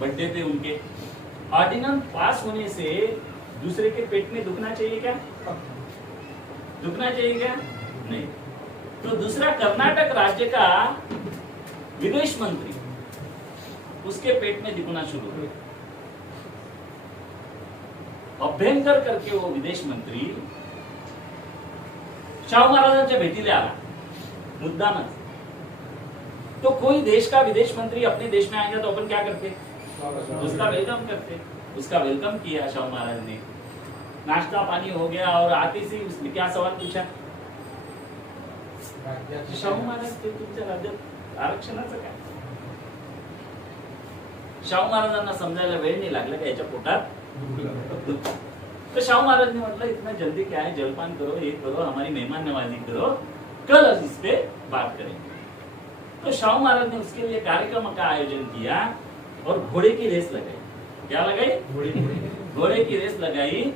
बर्थडे पे उनके। ऑर्डिनेंस पास होने से दूसरे के पेट में दुखना चाहिए क्या? दुखना चाहिए क्या? नहीं। तो दूसरा कर्नाटक राज्य का विदेश मंत्री, उसके पेट में दुखना शुरू हुआ। अभ्यंकर करके वो विदेश मंत्री शाहू महाराजांच्या भेटीला आला मुद्दामच। तो कोई देश का विदेश मंत्री अपने देश में आएगा तो अपन क्या करते? उसका वेलकम करते। उसका वेलकम किया शाहू महाराज ने, नाश्ता पानी हो गया और आते ही उसने क्या सवाल पूछा? शाहू महाराज ते तुमच्या राज्यात आरक्षणाचं काय? शाहू महाराजांना समजायला वेळ नाही लागला का याच्या पोटात? तो शाहू महाराज ने मतलब इतना जल्दी क्या है, जलपान करो, ये करो, हमारी मेहमान नवाजी करो, कल इस पे बात करेंगे। तो शाहू महाराज ने उसके लिए कार्यक्रम का आयोजन किया और घोड़े की रेस लगाई। क्या लगाई? घोड़े की रेस लगाई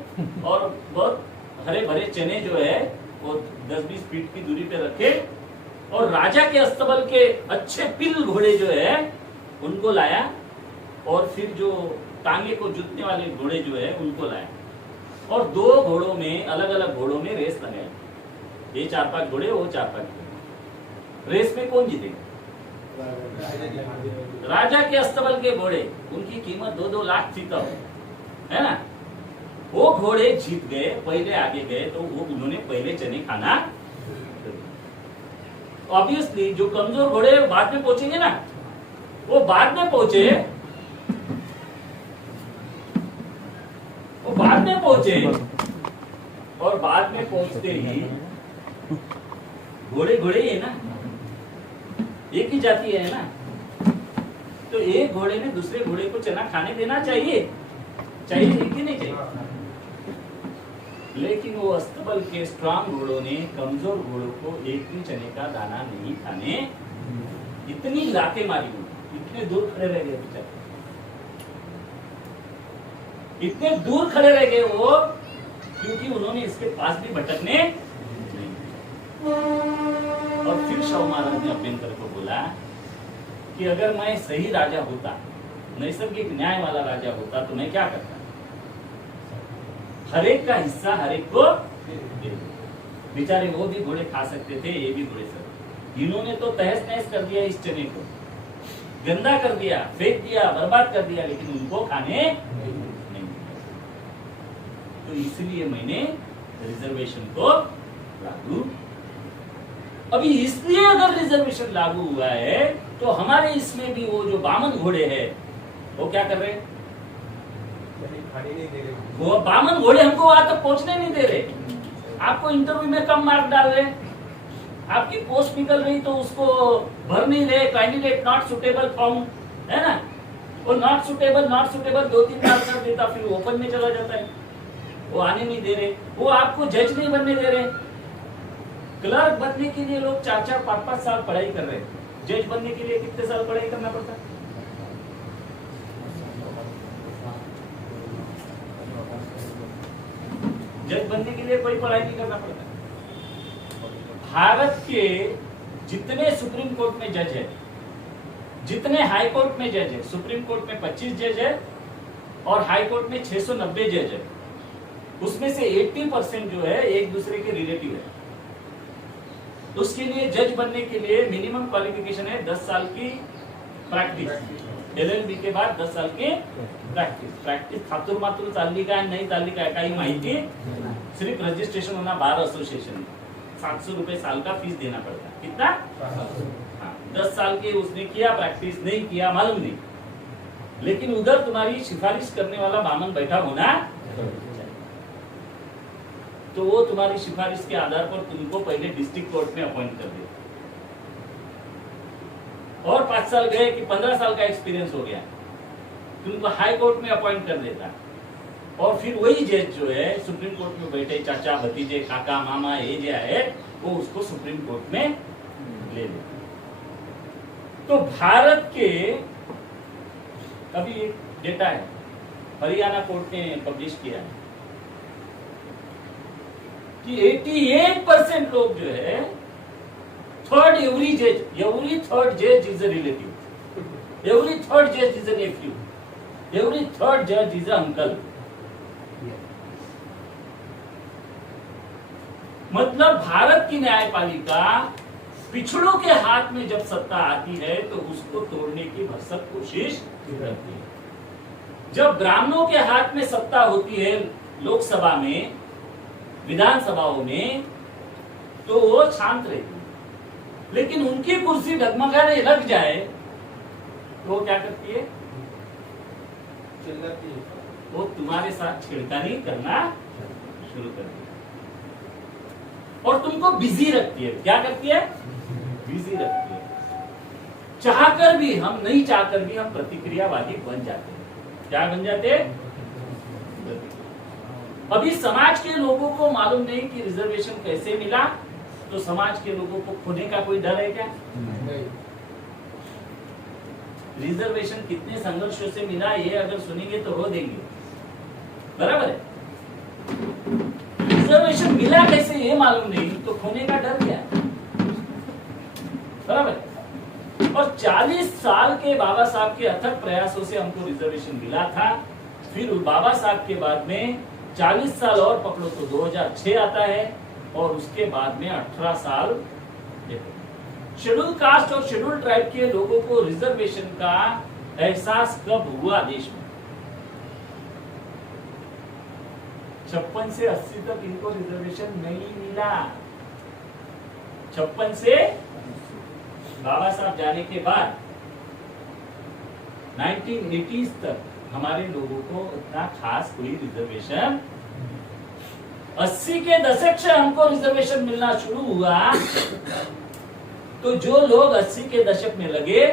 और बहुत हरे भरे चने जो है वो 10-20 फीट की दूरी पे रखे और राजा के अस्तबल के अच्छे पिल घोड़े जो है उनको लाया और फिर जो टांगे को जुतने वाले घोड़े जो है उनको लाया और 2 घोड़ों में, अलग अलग घोड़ों में रेस लगाई। ये 4-5 घोड़े, वो 4-5 घोड़े। रेस में कौन जीतेगा? राजा के अस्तबल के घोड़े, उनकी कीमत 2-2 लाख थी तब, है ना। वो घोड़े जीत गए, पहले आगे गए तो वो उन्होंने पहले चने खाना। ऑब्वियसली जो कमजोर घोड़े बाद में पहुंचेंगे ना, वो बाद में पहुंचे और बाद में पहुंचते ही घोड़े घोड़े ही है ना, एक ही जाति है ना, तो एक घोड़े ने दूसरे घोड़े को चना खाने देना चाहिए कि नहीं चाहिए? लेकिन वो अस्तबल के स्ट्रांग घोड़ों ने कमजोर घोड़ों को एक भी चने का दाना नहीं खाने, इतनी लाते मारी, इतने दूर खड़े रह गए बेचारे, इतने दूर खड़े रह गए वो, क्योंकि उन्होंने इसके पास भी भटकने नहीं। और फिर शव महाराज ने अभ्यंकर को बोला कि अगर मैं सही राजा होता, नैसर्गिक न्याय वाला राजा होता, तो मैं क्या करता, हरेक का हिस्सा हरेक को दे। बेचारे वो भी घोड़े खा सकते थे, ये भी घोड़े सकते। इन्होंने तो तहस नहस कर दिया, इस चने को गंदा कर दिया, फेंक दिया, बर्बाद कर दिया, लेकिन उनको खाने नहीं। तो इसलिए मैंने रिजर्वेशन को लागू, अभी इसलिए अगर रिजर्वेशन लागू हुआ है तो हमारे इसमें भी वो जो बामन घोड़े हैं वो क्या कर रहे हैं, खाने नहीं दे रहे, वो बामन घोड़े हमको वहां तक पहुंचने नहीं दे रहे। आपको इंटरव्यू में कम मार्क डाल रहे, आपकी पोस्ट निकल रही तो उसको भर नहीं रहे, कैंडिडेट नॉट सुटेबल फाउंड, है ना, वो नॉट सुटेबल 2-3 बार कर देता, फिर ओपन में चला जाता है, वो आने नहीं दे रहे। वो आपको जज नहीं बनने दे रहे। क्लर्क बनने के लिए लोग 4-4, 5-5 साल पढ़ाई कर रहे हैं, जज बनने के लिए कितने साल पढ़ाई करना पड़ता है? जज बनने के लिए कोई पढ़ाई नहीं करना पड़ता। भारत के जितने सुप्रीम कोर्ट में जज है, जितने हाई कोर्ट में जज है, सुप्रीम कोर्ट में 25 जज है और हाई कोर्ट में 690 जज है, उसमें से 80% जो है एक दूसरे के रिलेटिव है। उसके लिए जज बनने के लिए मिनिमम क्वालिफिकेशन है 10 साल की प्रैक्टिस, LLB के बाद 10 साल की प्रैक्टिस खातूर मातूर चालली काय नहीं चालली काय काही माहिती, सिर्फ रजिस्ट्रेशन होना बार एसोसिएशन में, 700 रुपए साल का फीस देना पड़ता है। कितना? 10 साल के उसने किया, प्रैक्टिस नहीं किया मालूम नहीं, लेकिन उधर तुम्हारी सिफारिश करने वाला बामन बैठा होना, तो वो तुम्हारी सिफारिश के आधार पर तुमको पहले डिस्ट्रिक्ट कोर्ट में अपॉइंट कर दे, और 5 साल गए कि 15 साल का एक्सपीरियंस हो गया, तुमको हाई कोर्ट में अपॉइंट कर देता, और फिर वही जज जो है सुप्रीम कोर्ट में बैठे चाचा भतीजे काका मामा ये जो है वो उसको सुप्रीम कोर्ट में ले ले। तो भारत के अभी एक डेटा है, हरियाणा कोर्ट ने पब्लिश किया है कि 88% लोग जो है एवरी थर्ड जज is a relative, every third जज is a Neiphiu, every third जज इज अ अंकल। मतलब भारत की न्यायपालिका पिछड़ों के हाथ में जब सत्ता आती है तो उसको तोड़ने की भरसक कोशिश करती है। जब ब्राह्मणों के हाथ में सत्ता होती है लोकसभा में, विधानसभाओं में, तो वो शांत रहती है, लेकिन उनकी कुर्सी डगमगाने लग जाए तो वो क्या करती है, चिल्लाती है, वो तुम्हारे साथ छेड़खानी करना शुरू कर देती है और तुमको बिजी रखती है। क्या करती है? बिजी रखती है। चाहकर भी हम, नहीं चाहकर भी हम प्रतिक्रियावादी बन जाते हैं। क्या बन जाते हैं? अभी समाज के लोगों को मालूम नहीं कि रिजर्वेशन कैसे मिला, तो समाज के लोगों को खोने का कोई डर है क्या? नहीं। रिजर्वेशन कितने संघर्षों से मिला ये अगर सुनेंगे तो रो देंगे, बराबर है। रिजर्वेशन मिला कैसे ये मालूम नहीं, तो खोने का डर क्या है, बराबर है। और 40 साल के बाबा साहब के अथक प्रयासों से हमको रिजर्वेशन मिला था। फिर बाबा साहब के बाद में 40 साल और पकड़ो तो 2006 आता है, और उसके बाद में 18 साल। शेड्यूल कास्ट और शेड्यूल ट्राइब के लोगों को रिजर्वेशन का एहसास कब हुआ देश में? 56 से 80 तक इनको रिजर्वेशन नहीं मिला। 56 से बाबा साहब जाने के बाद 1980s तक हमारे लोगों को इतना खास कोई रिजर्वेशन 80 के दशक से हमको रिजर्वेशन मिलना शुरू हुआ, तो जो लोग 80 के दशक में लगे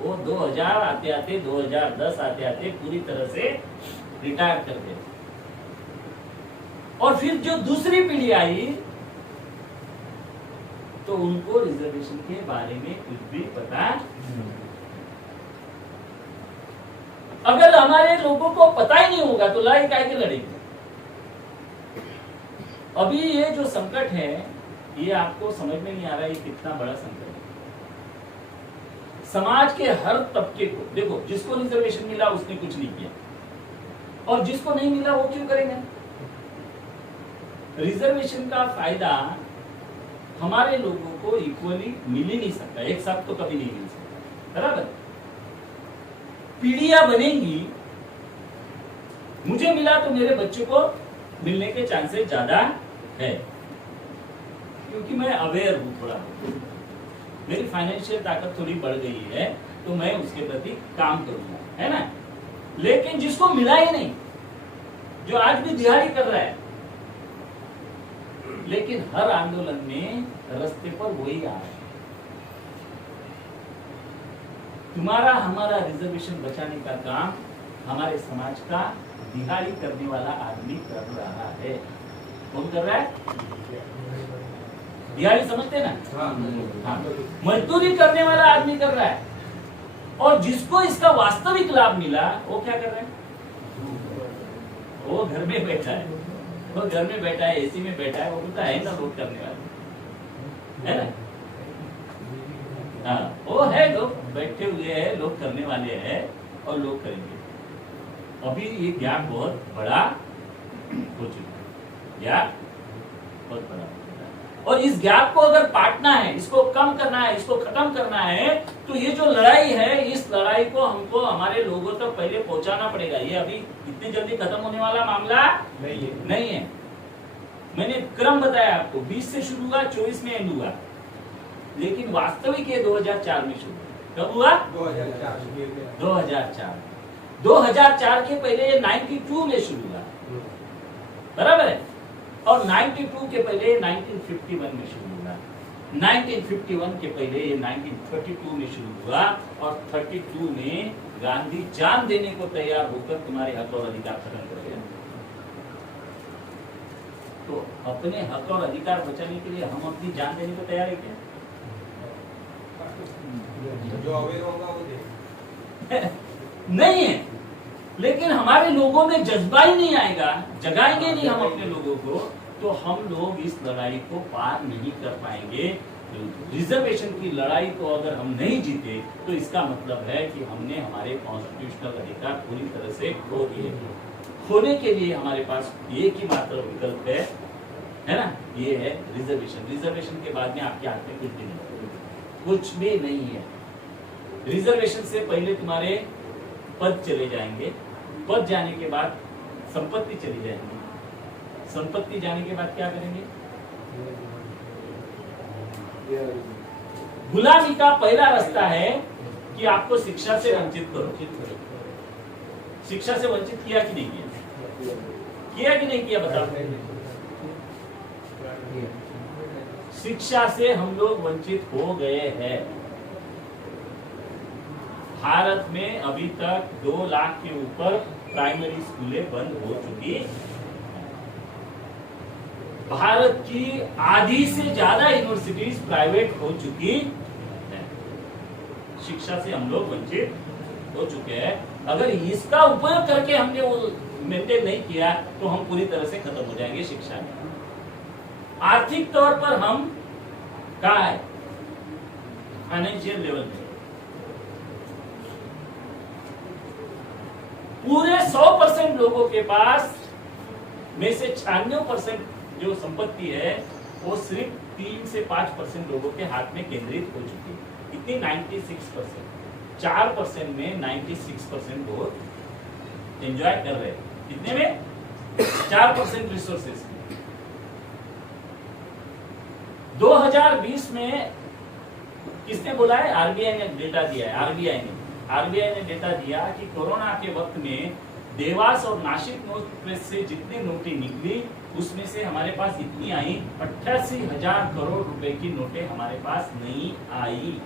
वो 2000 आते आते 2010 आते आते पूरी तरह से रिटायर कर गए। और फिर जो दूसरी पीढ़ी आई तो उनको रिजर्वेशन के बारे में कुछ भी पता। अगर हमारे लोगों को पता ही नहीं होगा तो लड़ाई काहे के लड़ेंगे। अभी ये जो संकट है ये आपको समझ में नहीं आ रहा है कितना बड़ा संकट है। समाज के हर तबके को देखो, जिसको रिजर्वेशन मिला उसने कुछ नहीं किया और जिसको नहीं मिला वो क्यों करेंगे। रिजर्वेशन का फायदा हमारे लोगों को इक्वली मिल ही नहीं सकता, एक साथ तो कभी नहीं मिल सकता, बराबर। पीढ़ियां बनेंगी, मुझे मिला तो मेरे बच्चों को मिलने के चांसेस ज्यादा है, क्योंकि मैं अवेयर हूं थोड़ा, मेरी फाइनेंशियल ताकत थोड़ी बढ़ गई है तो मैं उसके प्रति काम करूंगा, है ना। लेकिन जिसको मिला ही नहीं, जो आज भी दिहाड़ी कर रहा है, लेकिन हर आंदोलन में रास्ते पर वही आ रहा है। तुम्हारा हमारा रिजर्वेशन बचाने का काम हमारे समाज का दिहाड़ी करने वाला आदमी कर रहा है। कौन कर रहा है? दिहाड़ी समझते ना? हाँ। मजदूरी करने वाला आदमी कर रहा है। और जिसको इसका वास्तविक लाभ मिला वो क्या कर रहा है? वो घर में बैठा है, वो घर में बैठा है, एसी में बैठा है, वो बोलता है ना लोग करने वाले, है ना। हाँ, वो है, लोग बैठे हुए हैं, लोग करने वाले हैं और लोग करेंगे। अभी ये गैप बहुत बड़ा हो चुका है, गैप बहुत बड़ा हो चुका है। और इस गैप को अगर पाटना है, इसको कम करना है, इसको खत्म करना है, तो ये जो लड़ाई है, इस लड़ाई को हमको हमारे लोगों तक पहले पहुंचाना पड़ेगा। ये अभी इतनी जल्दी खत्म होने वाला मामला नहीं है। मैंने क्रम बताया आपको, 20 से शुरू हुआ, 24 में एंड हुआ, लेकिन वास्तविक ये 2004 में शुरू हुआ। कब हुआ? 2004। 2004 के पहले ये 92 में शुरू हुआ, बराबर है। और 92 के पहले 1951 में शुरू हुआ, 1951 के पहले ये 1932 में शुरू हुआ, और 32 में गांधी जान देने को तैयार होकर तुम्हारे हक और अधिकार खत्म कर दिया। तो अपने हक और अधिकार बचाने के लिए हम अपनी जान देने को तैयार है क्या? जो अवेयर होगा वो नहीं है। लेकिन हमारे लोगों में जज्बा ही नहीं आएगा, जगाएंगे नहीं हम अपने लोगों को, तो हम लोग इस लड़ाई को पार नहीं कर पाएंगे। रिजर्वेशन की लड़ाई को अगर हम नहीं जीते तो इसका मतलब है कि हमने हमारे कॉन्स्टिट्यूशनल अधिकार पूरी तरह से खो दिए। खोने के लिए हमारे पास एक ही मात्र विकल्प है ना, ये है रिजर्वेशन। रिजर्वेशन के बाद में आपके हाथ में कुछ भी नहीं, कुछ भी नहीं है। रिजर्वेशन से पहले तुम्हारे पद चले जाएंगे, पद जाने के बाद संपत्ति चली जाएंगी, संपत्ति जाने के बाद क्या करेंगे? गुलामी का पहला रास्ता है कि आपको शिक्षा से वंचित करो। शिक्षा से वंचित किया कि नहीं किया? किया कि नहीं किया बताओ? शिक्षा से हम लोग वंचित हो गए हैं। भारत में अभी तक 2 लाख के ऊपर प्राइमरी स्कूलें बंद हो चुकी हैं। भारत की आधी से ज्यादा यूनिवर्सिटीज प्राइवेट हो चुकी है। शिक्षा से हम लोग वंचित हो चुके हैं। अगर इसका उपयोग करके हमने वो मेंटेन नहीं किया तो हम पूरी तरह से खत्म हो जाएंगे शिक्षा में। आर्थिक तौर पर हम कहाँ है? फाइनेंशियल लेवल पे पूरे 100% लोगों के पास में से 96% जो संपत्ति है वो सिर्फ 3 से 5% लोगों के हाथ में केंद्रित हो चुकी है। इतनी 96%, 4% में 96% लोग एंजॉय कर रहे हैं। कितने में? 4% रिसोर्सेस। 2020 में किसने बोला है? आरबीआई ने डेटा दिया है। आरबीआई ने डेटा दिया कि कोरोना के वक्त में देवास और नासिक नोट प्रेस से जितनी नोटें निकली उसमें से हमारे पास इतनी आई 88,000 करोड़ रुपए की नोटें हमारे पास नहीं आई।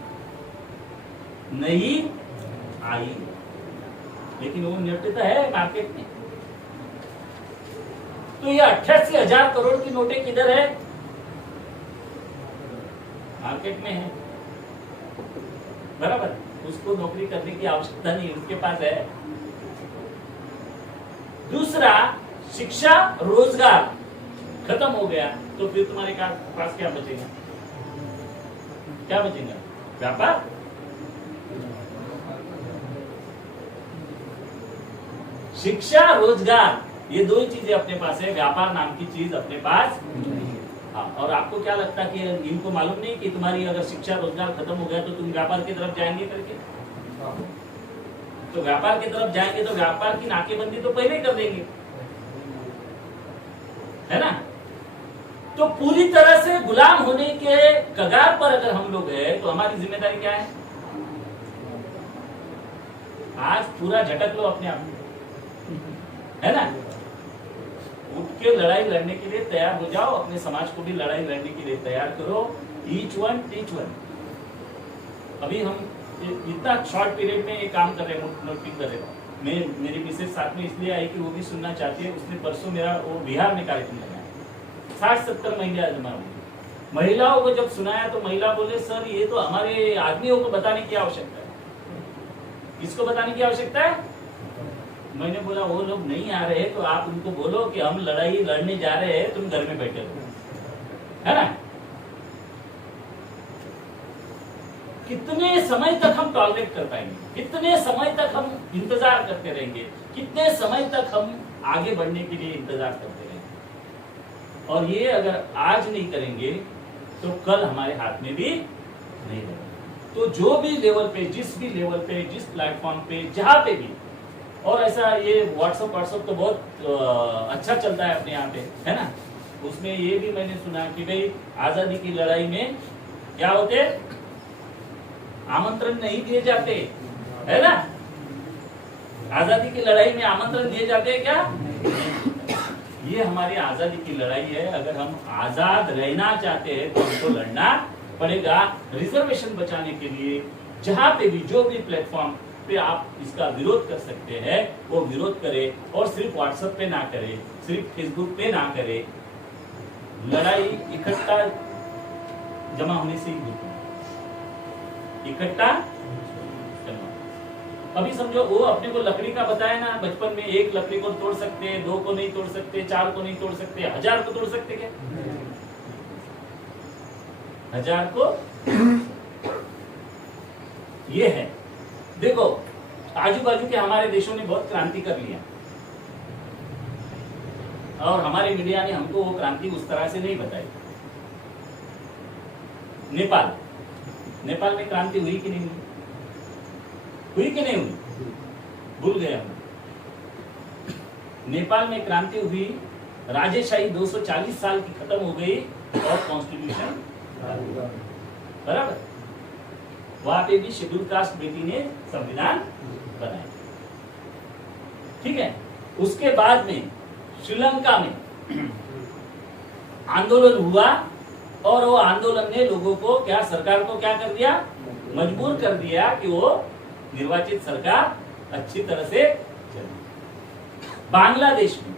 लेकिन वो नोटें तो है मार्केट में। तो ये 88,000 करोड़ की नोटें किधर है? मार्केट में है, बराबर। उसको नौकरी करने की आवश्यकता नहीं, उसके पास है। दूसरा, शिक्षा रोजगार खत्म हो गया तो फिर तुम्हारे पास क्या बचेगा? क्या बचेगा? व्यापार। शिक्षा रोजगार ये दो ही चीजें अपने पास है, व्यापार नाम की चीज अपने पास नहीं है। हाँ, और आपको क्या लगता है कि इनको मालूम नहीं कि तुम्हारी अगर शिक्षा रोजगार खत्म हो गया तो तुम व्यापार की तरफ जाएंगे करके? तो व्यापार की तरफ जाएंगे तो व्यापार की नाकेबंदी तो पहले कर देंगे, है ना? तो पूरी तरह से गुलाम होने के कगार पर अगर हम लोग हैं तो हमारी जिम्मेदारी क्या है? आज पूरा झटक लो अपने आप, है ना? उठ के लड़ाई लड़ने के लिए तैयार हो जाओ, अपने समाज को भी लड़ाई लड़ने के लिए तैयार करो। Each one teach one. अभी हम इतना शॉर्ट पीरियड में ये काम कर रहे हैं, नोटिंग कर रहे हैं। मेरी मिसेज साथ में इसलिए आई कि वो भी सुनना चाहती है। उसने परसों मेरा वो बिहार में कार्यक्रम लगाया, 60-70 महिला जमा हुई। महिलाओं को जब सुनाया तो महिला बोले, सर ये तो हमारे आदमियों को बताने की आवश्यकता है। किसको बताने की आवश्यकता है? मैंने बोला वो लोग नहीं आ रहे तो आप उनको बोलो कि हम लड़ाई लड़ने जा रहे हैं, तुम घर में बैठे रहो, है ना? कितने समय तक हम टॉलरेट कर पाएंगे? कितने समय तक हम इंतजार करते रहेंगे? कितने समय तक हम आगे बढ़ने के लिए इंतजार करते रहेंगे? और ये अगर आज नहीं करेंगे तो कल हमारे हाथ में भी नहीं रहेगा। तो जो भी लेवल पे, जिस भी लेवल पे, जिस प्लेटफॉर्म पे, जहां पे भी, और ऐसा ये व्हाट्सएप तो बहुत अच्छा चलता है अपने यहाँ पे, है ना? उसमें ये भी मैंने सुना कि भाई आजादी की लड़ाई में क्या होते, आमंत्रण नहीं दिए जाते, है ना? आजादी की लड़ाई में आमंत्रण दिए जाते हैं क्या? ये हमारी आजादी की लड़ाई है। अगर हम आजाद रहना चाहते हैं तो हमको लड़ना पड़ेगा रिजर्वेशन बचाने के लिए। जहां पे भी, जो भी प्लेटफॉर्म पे आप इसका विरोध कर सकते हैं वो विरोध करें, और सिर्फ व्हाट्सएप पे ना करें, सिर्फ फेसबुक पे ना करें। लड़ाई इकट्ठा जमा होने से ही होती है, इकट्ठा जमा। अभी समझो वो अपने को लकड़ी का बताया ना बचपन में, एक लकड़ी को तोड़ सकते हैं, 2 को नहीं तोड़ सकते, 4 को नहीं तोड़ सकते, 1000 को तोड़ सकते क्या? 1000 को ये है। देखो आजू बाजू के हमारे देशों ने बहुत क्रांति कर लिया, और हमारे मीडिया ने हमको वो क्रांति उस तरह से नहीं बताई। नेपाल में क्रांति हुई कि नहीं हुई कि नहीं हुई? भूल गए हम। नेपाल में क्रांति हुई, राजेशाही 240 साल की खत्म हो गई और कॉन्स्टिट्यूशन बराबर। वहां पे भी शेड्यूल कास्ट बेटी ने संविधान बनाया, ठीक है? उसके बाद में श्रीलंका में आंदोलन हुआ, और वो आंदोलन ने लोगों को क्या, सरकार को क्या कर दिया? मजबूर कर दिया कि वो निर्वाचित सरकार अच्छी तरह से चले। बांग्लादेश में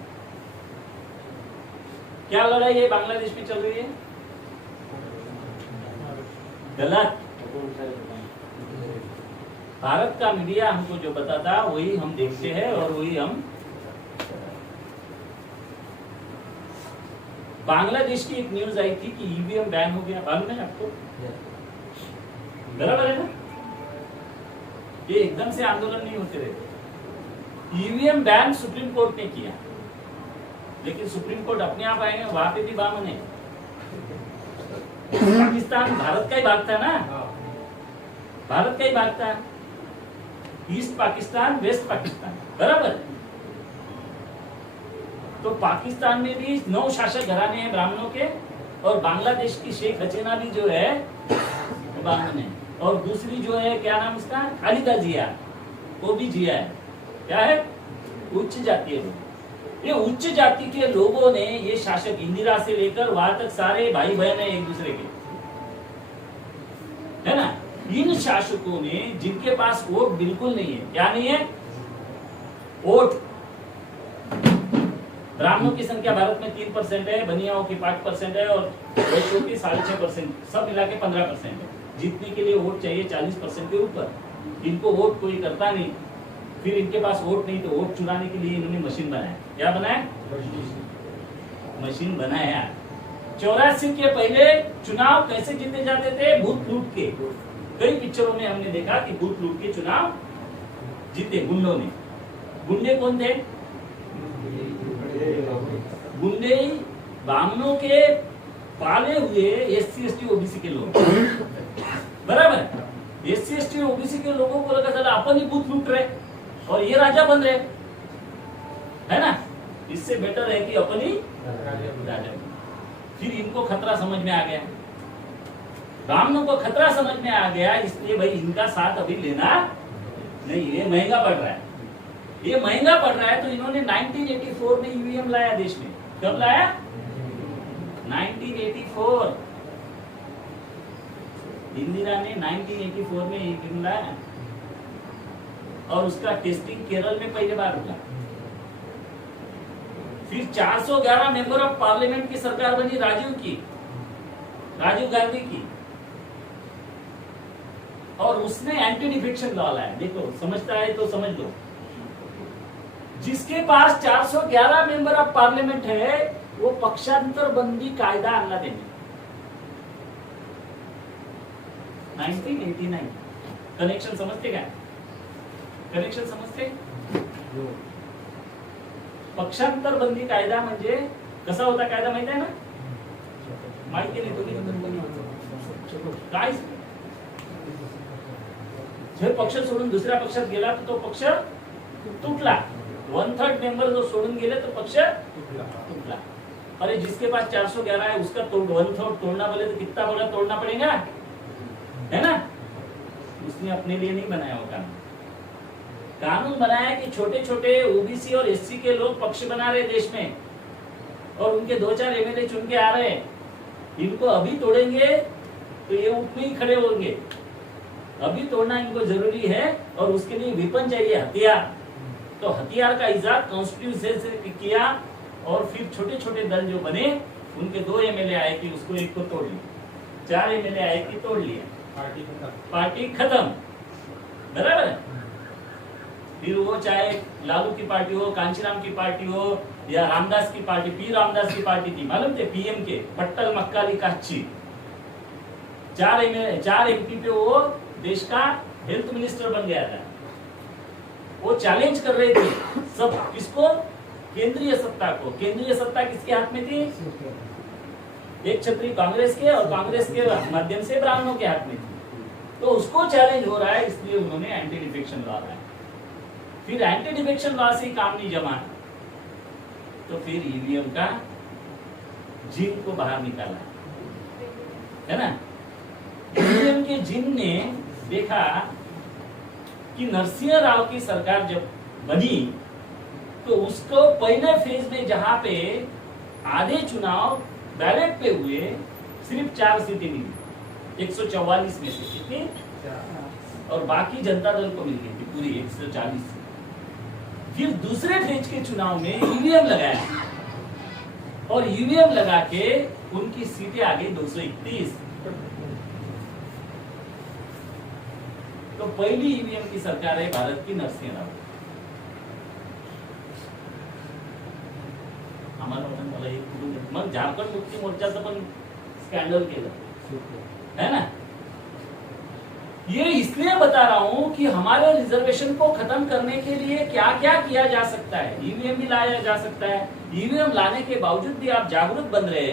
क्या लड़ाई है? बांग्लादेश में चल रही है गलत। भारत का मीडिया हमको जो बताता वही हम देखते हैं और वही हम। बांग्लादेश की एक न्यूज आई थी कि ईवीएम बैन हो गया, मालूम है आपको? बराबर है ना? ये एकदम से आंदोलन नहीं होते रहे। ईवीएम बैन सुप्रीम कोर्ट ने किया, लेकिन सुप्रीम कोर्ट अपने आप आएंगे, वहां पे भी बामन है। पाकिस्तान भारत का ही भाग था ना, भारत का ही भाग था। ईस्ट पाकिस्तान, वेस्ट पाकिस्तान, बराबर। तो पाकिस्तान में भी 9 शासक घराने हैं ब्राह्मणों के, और बांग्लादेश की शेख हसीना भी जो है वो ब्राह्मण है, और दूसरी जो है क्या नाम उसका, खालिदा जिया, वो भी जिया है। क्या है? उच्च जातीय लोग। ये उच्च जाति के लोगों ने, ये शासक इंदिरा से लेकर वहां तक सारे भाई बहन है एक दूसरे के, है ना। इन शासकों ने, जिनके पास वोट बिल्कुल नहीं है, क्या नहीं है वोट। ब्राह्मणों की संख्या भारत में 3% है, बनियाओं की 5% है और वैश्यों की 6.5%, सब मिला के 15% है। जीतने के लिए वोट चाहिए 40% के ऊपर। इनको वोट कोई करता नहीं, फिर इनके पास वोट नहीं तो वोट चुराने के लिए इन्होंने मशीन बनाया। क्या बनाया? मशीन बनाया। 84 के पहले चुनाव कैसे जीते जाते थे? बूथ लूट के। कई पिक्चरों में हमने देखा कि बूथ लूट के चुनाव जीते गुंडों ने। गुंडे कौन थे? गुंडे ब्राह्मणों के पाले हुए SC ST OBC के लोग, बराबर। SC ST OBC के लोगों को लगा था अपन ही बूथ लूट रहे और ये राजा बन रहे, है ना। इससे बेटर है कि अपन ही राजा। फिर इनको खतरा समझ में आ गया, ब्राह्मणों को खतरा समझ में आ गया, इसलिए भाई इनका साथ अभी लेना नहीं, ये महंगा पड़ रहा है। ये महंगा पड़ रहा है तो इन्होंने 1984 में EVM लाया देश में। कब लाया? 1984। इंदिरा ने 1984 में EVM लाया और उसका टेस्टिंग केरल में पहली बार हुआ। फिर 411 मेंबर ऑफ पार्लियामेंट की सरकार बनी राजीव गांधी की, और उसने एंटी डिफेक्शन लॉ लाया। देखो, समझता है तो समझ लो। जिसके पास 411 मेंबर ऑफ पार्लियामेंट है वो पक्षांतर बंदी कायदा आणला देने। 1989 कनेक्शन समजते काय? कनेक्शन समजते? पक्षांतर बंदी कायदा म्हणजे कसा होता कायदा माहिती आहे ना? माहिती नाही तुम्ही काय? जर पक्ष सोडून दुसऱ्या पक्षात गेला तर तो पक्ष तुटला। 1/3 मेंबर जो सोडून गेले तो पक्ष टूटला। अरे जिसके पास 411 है उसका 1/3 तोड़ना बोले तो कितना बड़ा तोड़ना पड़ेगा, है ना। उसने अपने लिए नहीं बनाया वो कानून बनाया कि छोटे छोटे OBC और SC के लोग पक्ष बना रहे देश में और उनके 2-4 MLA चुन के आ रहे हैं। इनको अभी तोड़ेंगे तो ये उठ में ही खड़े होंगे। अभी तोड़ना इनको जरूरी है और उसके लिए वेपन चाहिए, हथियार। तो हथियार का इजाद कॉन्स्टिट्यूशन से किया और फिर छोटे छोटे दल जो बने उनके 2 MLA आए कि उसको एक को तोड़ लिया, 4 MLA आए कि तोड़ लिया, पार्टी खत्म, बराबर है। फिर वो चाहे लालू की पार्टी हो, कांचीराम की पार्टी हो या रामदास की पार्टी, पी रामदास की पार्टी थी, मालूम थे PM के पट्टल मक्काली काची, 4 MP पे वो देश का हेल्थ मिनिस्टर बन गया था। वो चैलेंज कर रहे थे सब किसको? केंद्रीय सत्ता को। केंद्रीय सत्ता किसके हाथ में थी? एक छतरी कांग्रेस के और कांग्रेस के माध्यम से ब्राह्मणों के हाथ में थी। तो उसको चैलेंज हो रहा है, इसलिए उन्होंने एंटी डिफेक्शन लॉ लाया। फिर एंटी डिफेक्शन लॉ से काम नहीं जमा तो फिर EVM का जिन को बाहर निकाला, है ना। EVM के जिन ने देखा कि नरसिंह राव की सरकार जब बनी तो उसको पहले फेज में जहां पे आधे चुनाव बैलेट पे हुए, सिर्फ 4 सीटें मिली 144 में से, कितनी? और बाकी जनता दल को मिल गई थी पूरी 140। फिर दूसरे फेज के चुनाव में EVM लगाया और EVM लगा के उनकी सीटें आ गई 231। तो पहिली EVM की सरकार आहे भारत की नरसिंह राव। आम्हाला मला हे कुठून, मग झारखंड मुक्ती मोर्चाचं पण स्कॅन्डल केलं, है ना। ये इसलिए बता रहा हूं कि हमारे रिजर्वेशन को खत्म करने के लिए क्या क्या किया जा सकता है। EVM भी लाया जा सकता है। EVM लाने के बावजूद भी आप जागरूक बन रहे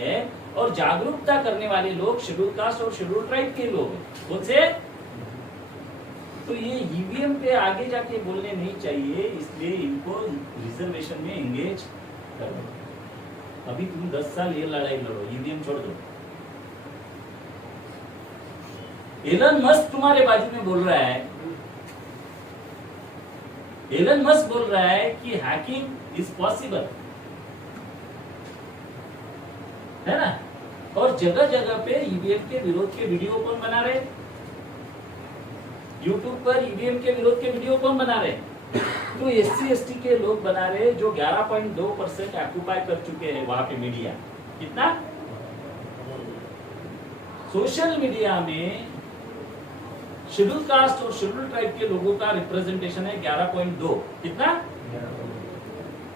हैं और जागरूकता करने वाले लोग शेड्यूल कास्ट और शेड्यूल ट्राइब के लोग हैं। कौन से? तो ये EVM पे आगे जाके बोलने नहीं चाहिए, इसलिए इनको रिजर्वेशन में एंगेज करो। अभी तुम 10 साल ये लड़ाई लड़ो, EVM छोड़ दो। एलन मस्क तुम्हारे बाजू में बोल रहा है एलन मस्क बोल रहा है कि हैकिंग इज पॉसिबल, है ना। और जगह जगह पे ईवीएम के विरोध के वीडियो कौन बना रहे? यूट्यूब पर ईवीएम के विरोध के वीडियो कौन बना रहे? तो SC/ST के लोग बना रहे, जो 11.2% ऑक्युपाई कर चुके हैं वहां पे मीडिया। कितना? सोशल मीडिया में शेड्यूल कास्ट और शेड्यूल ट्राइब के लोगों का रिप्रेजेंटेशन है 11.2। कितना?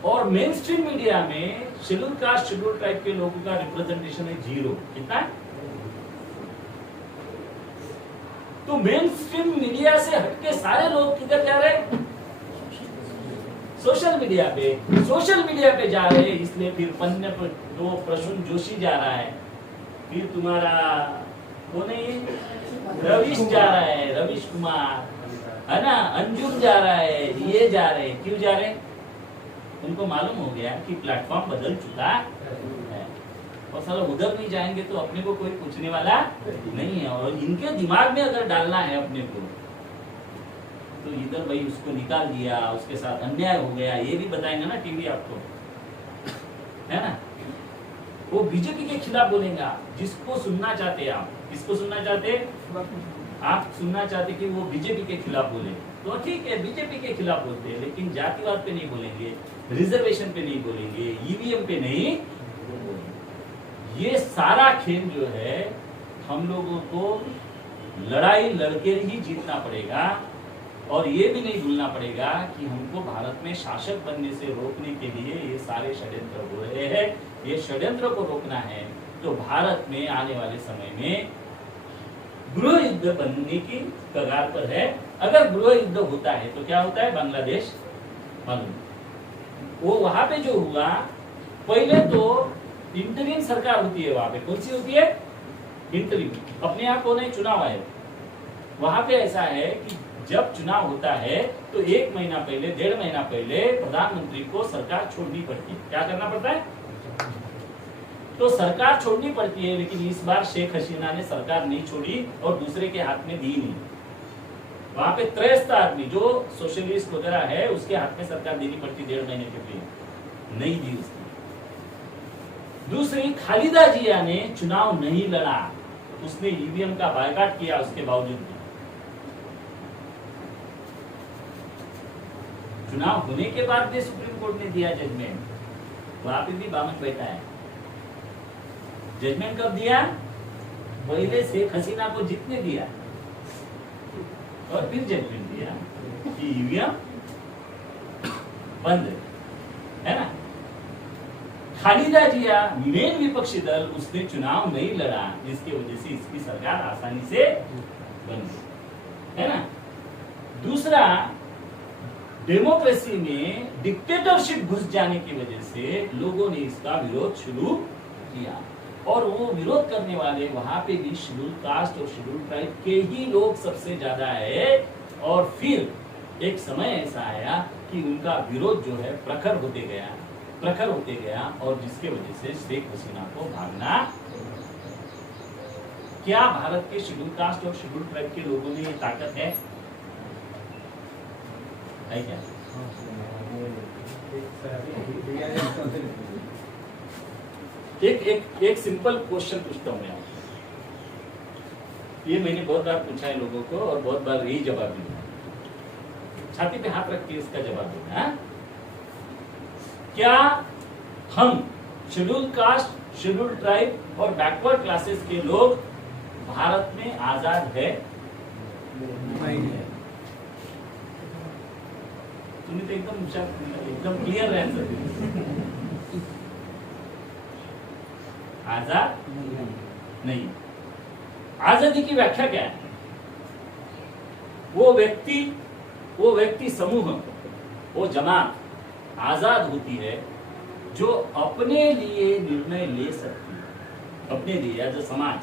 और मेन स्ट्रीम मीडिया में शेड्यूल कास्ट शेड्यूल ट्राइब के लोगों का रिप्रेजेंटेशन है 0। कितना? तो मेन स्ट्रीम मीडिया से हटके सारे लोग किधर जा रहे? सोशल मीडिया पे। सोशल मीडिया पे जा रहे हैं, इसलिए फिर पन्ने पर तो प्रसून जोशी जा रहा है, फिर तुम्हारा वो नहीं रविश जा रहा है, रविश कुमार, है ना, अंजुम जा रहा है, ये जा रहे हैं। क्यों जा रहे हैं? उनको मालूम हो गया कि प्लेटफॉर्म बदल चुका है और साला उधर नहीं जाएंगे तो अपने को कोई पूछने वाला नहीं है। और इनके दिमाग में अगर डालना है अपने को, तो इधर भाई उसको निकाल दिया, उसके साथ अन्याय हो गया, ये भी बताएंगे ना टीवी आपको, है ना। वो बीजेपी के खिलाफ बोलेगा, जिसको सुनना चाहते आप। किसको सुनना चाहते? आप सुनना चाहते कि वो बीजेपी के खिलाफ बोले, तो ठीक है, बीजेपी के खिलाफ बोलते हैं, लेकिन जातिवाद पे नहीं बोलेंगे, रिजर्वेशन पे नहीं बोलेंगे, ईवीएम पे नहीं। ये सारा खेल जो है हम लोगों को लड़ाई लड़के ही जीतना पड़ेगा। और ये भी नहीं भूलना पड़ेगा कि हमको भारत में शासक बनने से रोकने के लिए ये सारे षड्यंत्र हो रहे हैं। ये षड्यंत्र को रोकना है तो भारत में आने वाले समय में गृह युद्ध बनने की कगार पर है। अगर गृह युद्ध होता है तो क्या होता है? बांग्लादेश मालूम, वो वहां पे जो हुआ, पहले तो इंटरिम सरकार होती है वहां पे। कौन सी होती है? इंटरिम। अपने यहाँ कौन है? चुनाव है। वहां पे ऐसा है कि जब चुनाव होता है तो 1 महीना पहले, 1.5 महीना पहले प्रधानमंत्री को सरकार छोड़नी पड़ती है। क्या करना पड़ता है? तो सरकार छोड़नी पड़ती है, लेकिन इस बार शेख हसीना ने सरकार नहीं छोड़ी और दूसरे के हाथ में दी नहीं। वहां पे त्रस्त आदमी जो सोशलिस्ट वगैरह है उसके हाथ में सरकार देनी पड़ती 1.5 महीने के लिए, नहीं दी उसने। दूसरी, खालिदा जिया ने चुनाव नहीं लड़ा, उसने ईवीएम का बायकॉट किया उसके बावजूद भी। चुनाव होने के बाद भी सुप्रीम कोर्ट ने दिया जजमेंट, वहां पे भी बामन बैठा है। जजमेंट कब दिया? पहले शेख हसीना को जीतने दिया और फिर जजमेंट दिया कि ईवीएम बंद है ना। खालिदा जिया मेन विपक्षी दल, उसने चुनाव नहीं लड़ा, जिसकी वजह से इसकी सरकार आसानी से बन गई, है ना। दूसरा, डेमोक्रेसी में डिक्टेटरशिप घुस जाने की वजह से लोगों ने इसका विरोध शुरू किया और वो विरोध करने वाले वहां पे भी शेड्यूल कास्ट और शेड्यूल ट्राइब के ही लोग सबसे ज्यादा है। और फिर एक समय ऐसा आया कि उनका विरोध जो है प्रखर होते गया और जिसके वजह से शेख हसीना को भागना। क्या भारत के शेड्यूल कास्ट और शेड्यूल ट्राइब के लोगों में ये ताकत है क्या? एक सिंपल क्वेश्चन पूछता हूं मैं आपको, ये मैंने बहुत बार पूछा है लोगों को और बहुत बार यही जवाब दिया। छाती पे हाथ रख के इसका जवाब देना है। क्या हम शेड्यूल कास्ट, शेड्यूल ट्राइब और बैकवर्ड क्लासेस के लोग भारत में आजाद है? नहीं है। तुम्हें तो एकदम क्लियर आंसर। आजाद नहीं। आजादी की व्याख्या क्या है? वो व्यक्ति समूह, वो जमात आजाद होती है जो अपने लिए निर्णय ले सकती है, अपने लिए एज अ समाज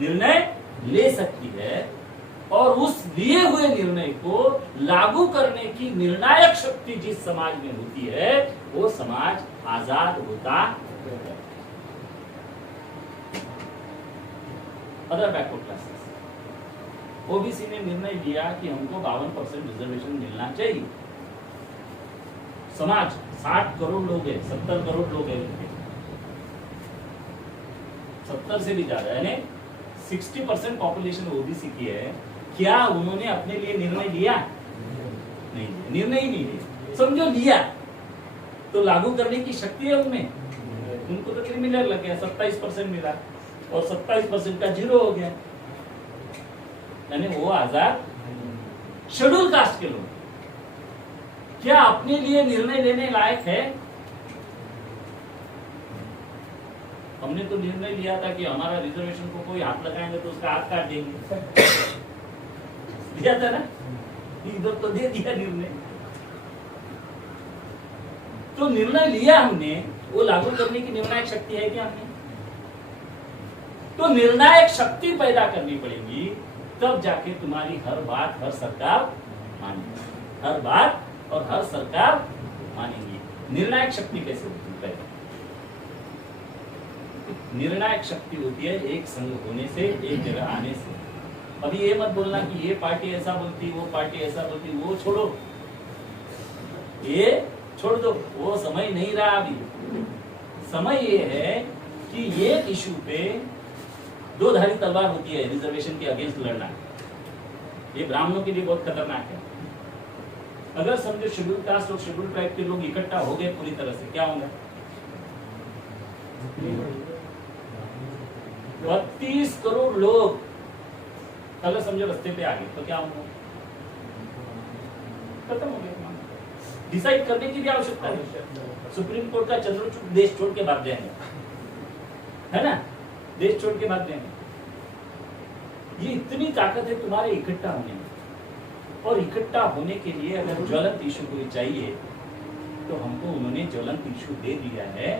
निर्णय ले सकती है और उस लिए हुए निर्णय को लागू करने की निर्णायक शक्ति जिस समाज में होती है वो समाज आजाद होता है। अदर बैकवर्ड क्लासेस, ओबीसी ने निर्णय लिया कि हमको 52% रिजर्वेशन मिलना चाहिए, समाज 60 करोड़ लोग हैं, 70 करोड़ लोग हैं, 70 से भी ज्यादा, यानी 60% पॉपुलेशन ओबीसी की है। क्या उन्होंने अपने लिए निर्णय लिया? नहीं, निर्णय ही नहीं लिया। समझो लिया तो लागू करने की शक्ति है उनमें? उनको तो क्रिमिनल लग गया, 27% मिला और 27% का 0 हो गया, यानी वो आजाद। शेड्यूल कास्ट के लोग क्या अपने लिए निर्णय लेने लायक है? हमने तो निर्णय लिया था कि हमारा रिजर्वेशन को कोई हाथ लगाएंगे तो उसका हाथ काट देंगे, लिया था ना, इधर तो दे दिया निर्णय। तो निर्णय लिया हमने, वो लागू करने की निर्णायक शक्ति है क्या हमने? तो निर्णायक शक्ति पैदा करनी पड़ेगी, तब जाके तुम्हारी हर बात हर सरकार मानेगी, हर बात और हर सरकार मानेगी। निर्णायक शक्ति कैसे होती है? निर्णायक शक्ति होती है एक संघ होने से, एक जगह आने से। अभी ये मत बोलना कि ये पार्टी ऐसा बोलती, वो पार्टी ऐसा बोलती, वो छोड़ो, ये छोड़ दो, वो समय नहीं रहा। अभी समय ये है कि ये इशू पे दो धारी तलवार होती है, रिजर्वेशन के अगेंस्ट लड़ना। ये ब्राह्मणों के लिए बहुत खतरनाक है। अगर समझो शेड्यूल कास्ट और शेड्यूल ट्राइब के लोग इकट्ठा हो गए पूरी तरह से, क्या होगा? 32 करोड़ लोग अगर समझो रास्ते पे आ गए तो क्या होगा? खत्म हो गया। डिसाइड करने की भी आवश्यकता है। सुप्रीम कोर्ट का चंद्रचूड़ देश छोड़ के भाग जाएंगे, है ना, देश छोड़ के भाग जाएंगे। ये इतनी ताकत है तुम्हारे इकट्ठा होने में, और इकट्ठा होने के लिए अगर ज्वलंत इशू कोई चाहिए तो हमको उन्होंने ज्वलंत इशू दे दिया है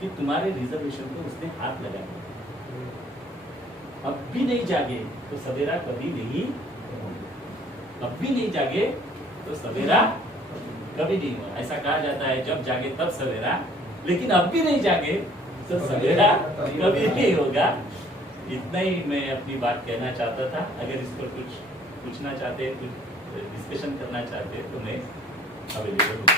कि तुम्हारे रिजर्वेशन को उसने हाथ लगाया। अब भी नहीं जागे तो सवेरा कभी नहीं, अब भी नहीं जागे तो सवेरा कभी नहीं होगा। ऐसा कहा जाता है जब जागे तब सवेरा, लेकिन अब भी नहीं जागे तो सवेरा कभी नहीं होगा। इतना ही मैं अपनी बात कहना चाहता था। अगर इस पर कुछ पूछना चाहते हैं, कुछ डिस्कशन करना चाहते हैं तो मैं अवेलेबल हूँ।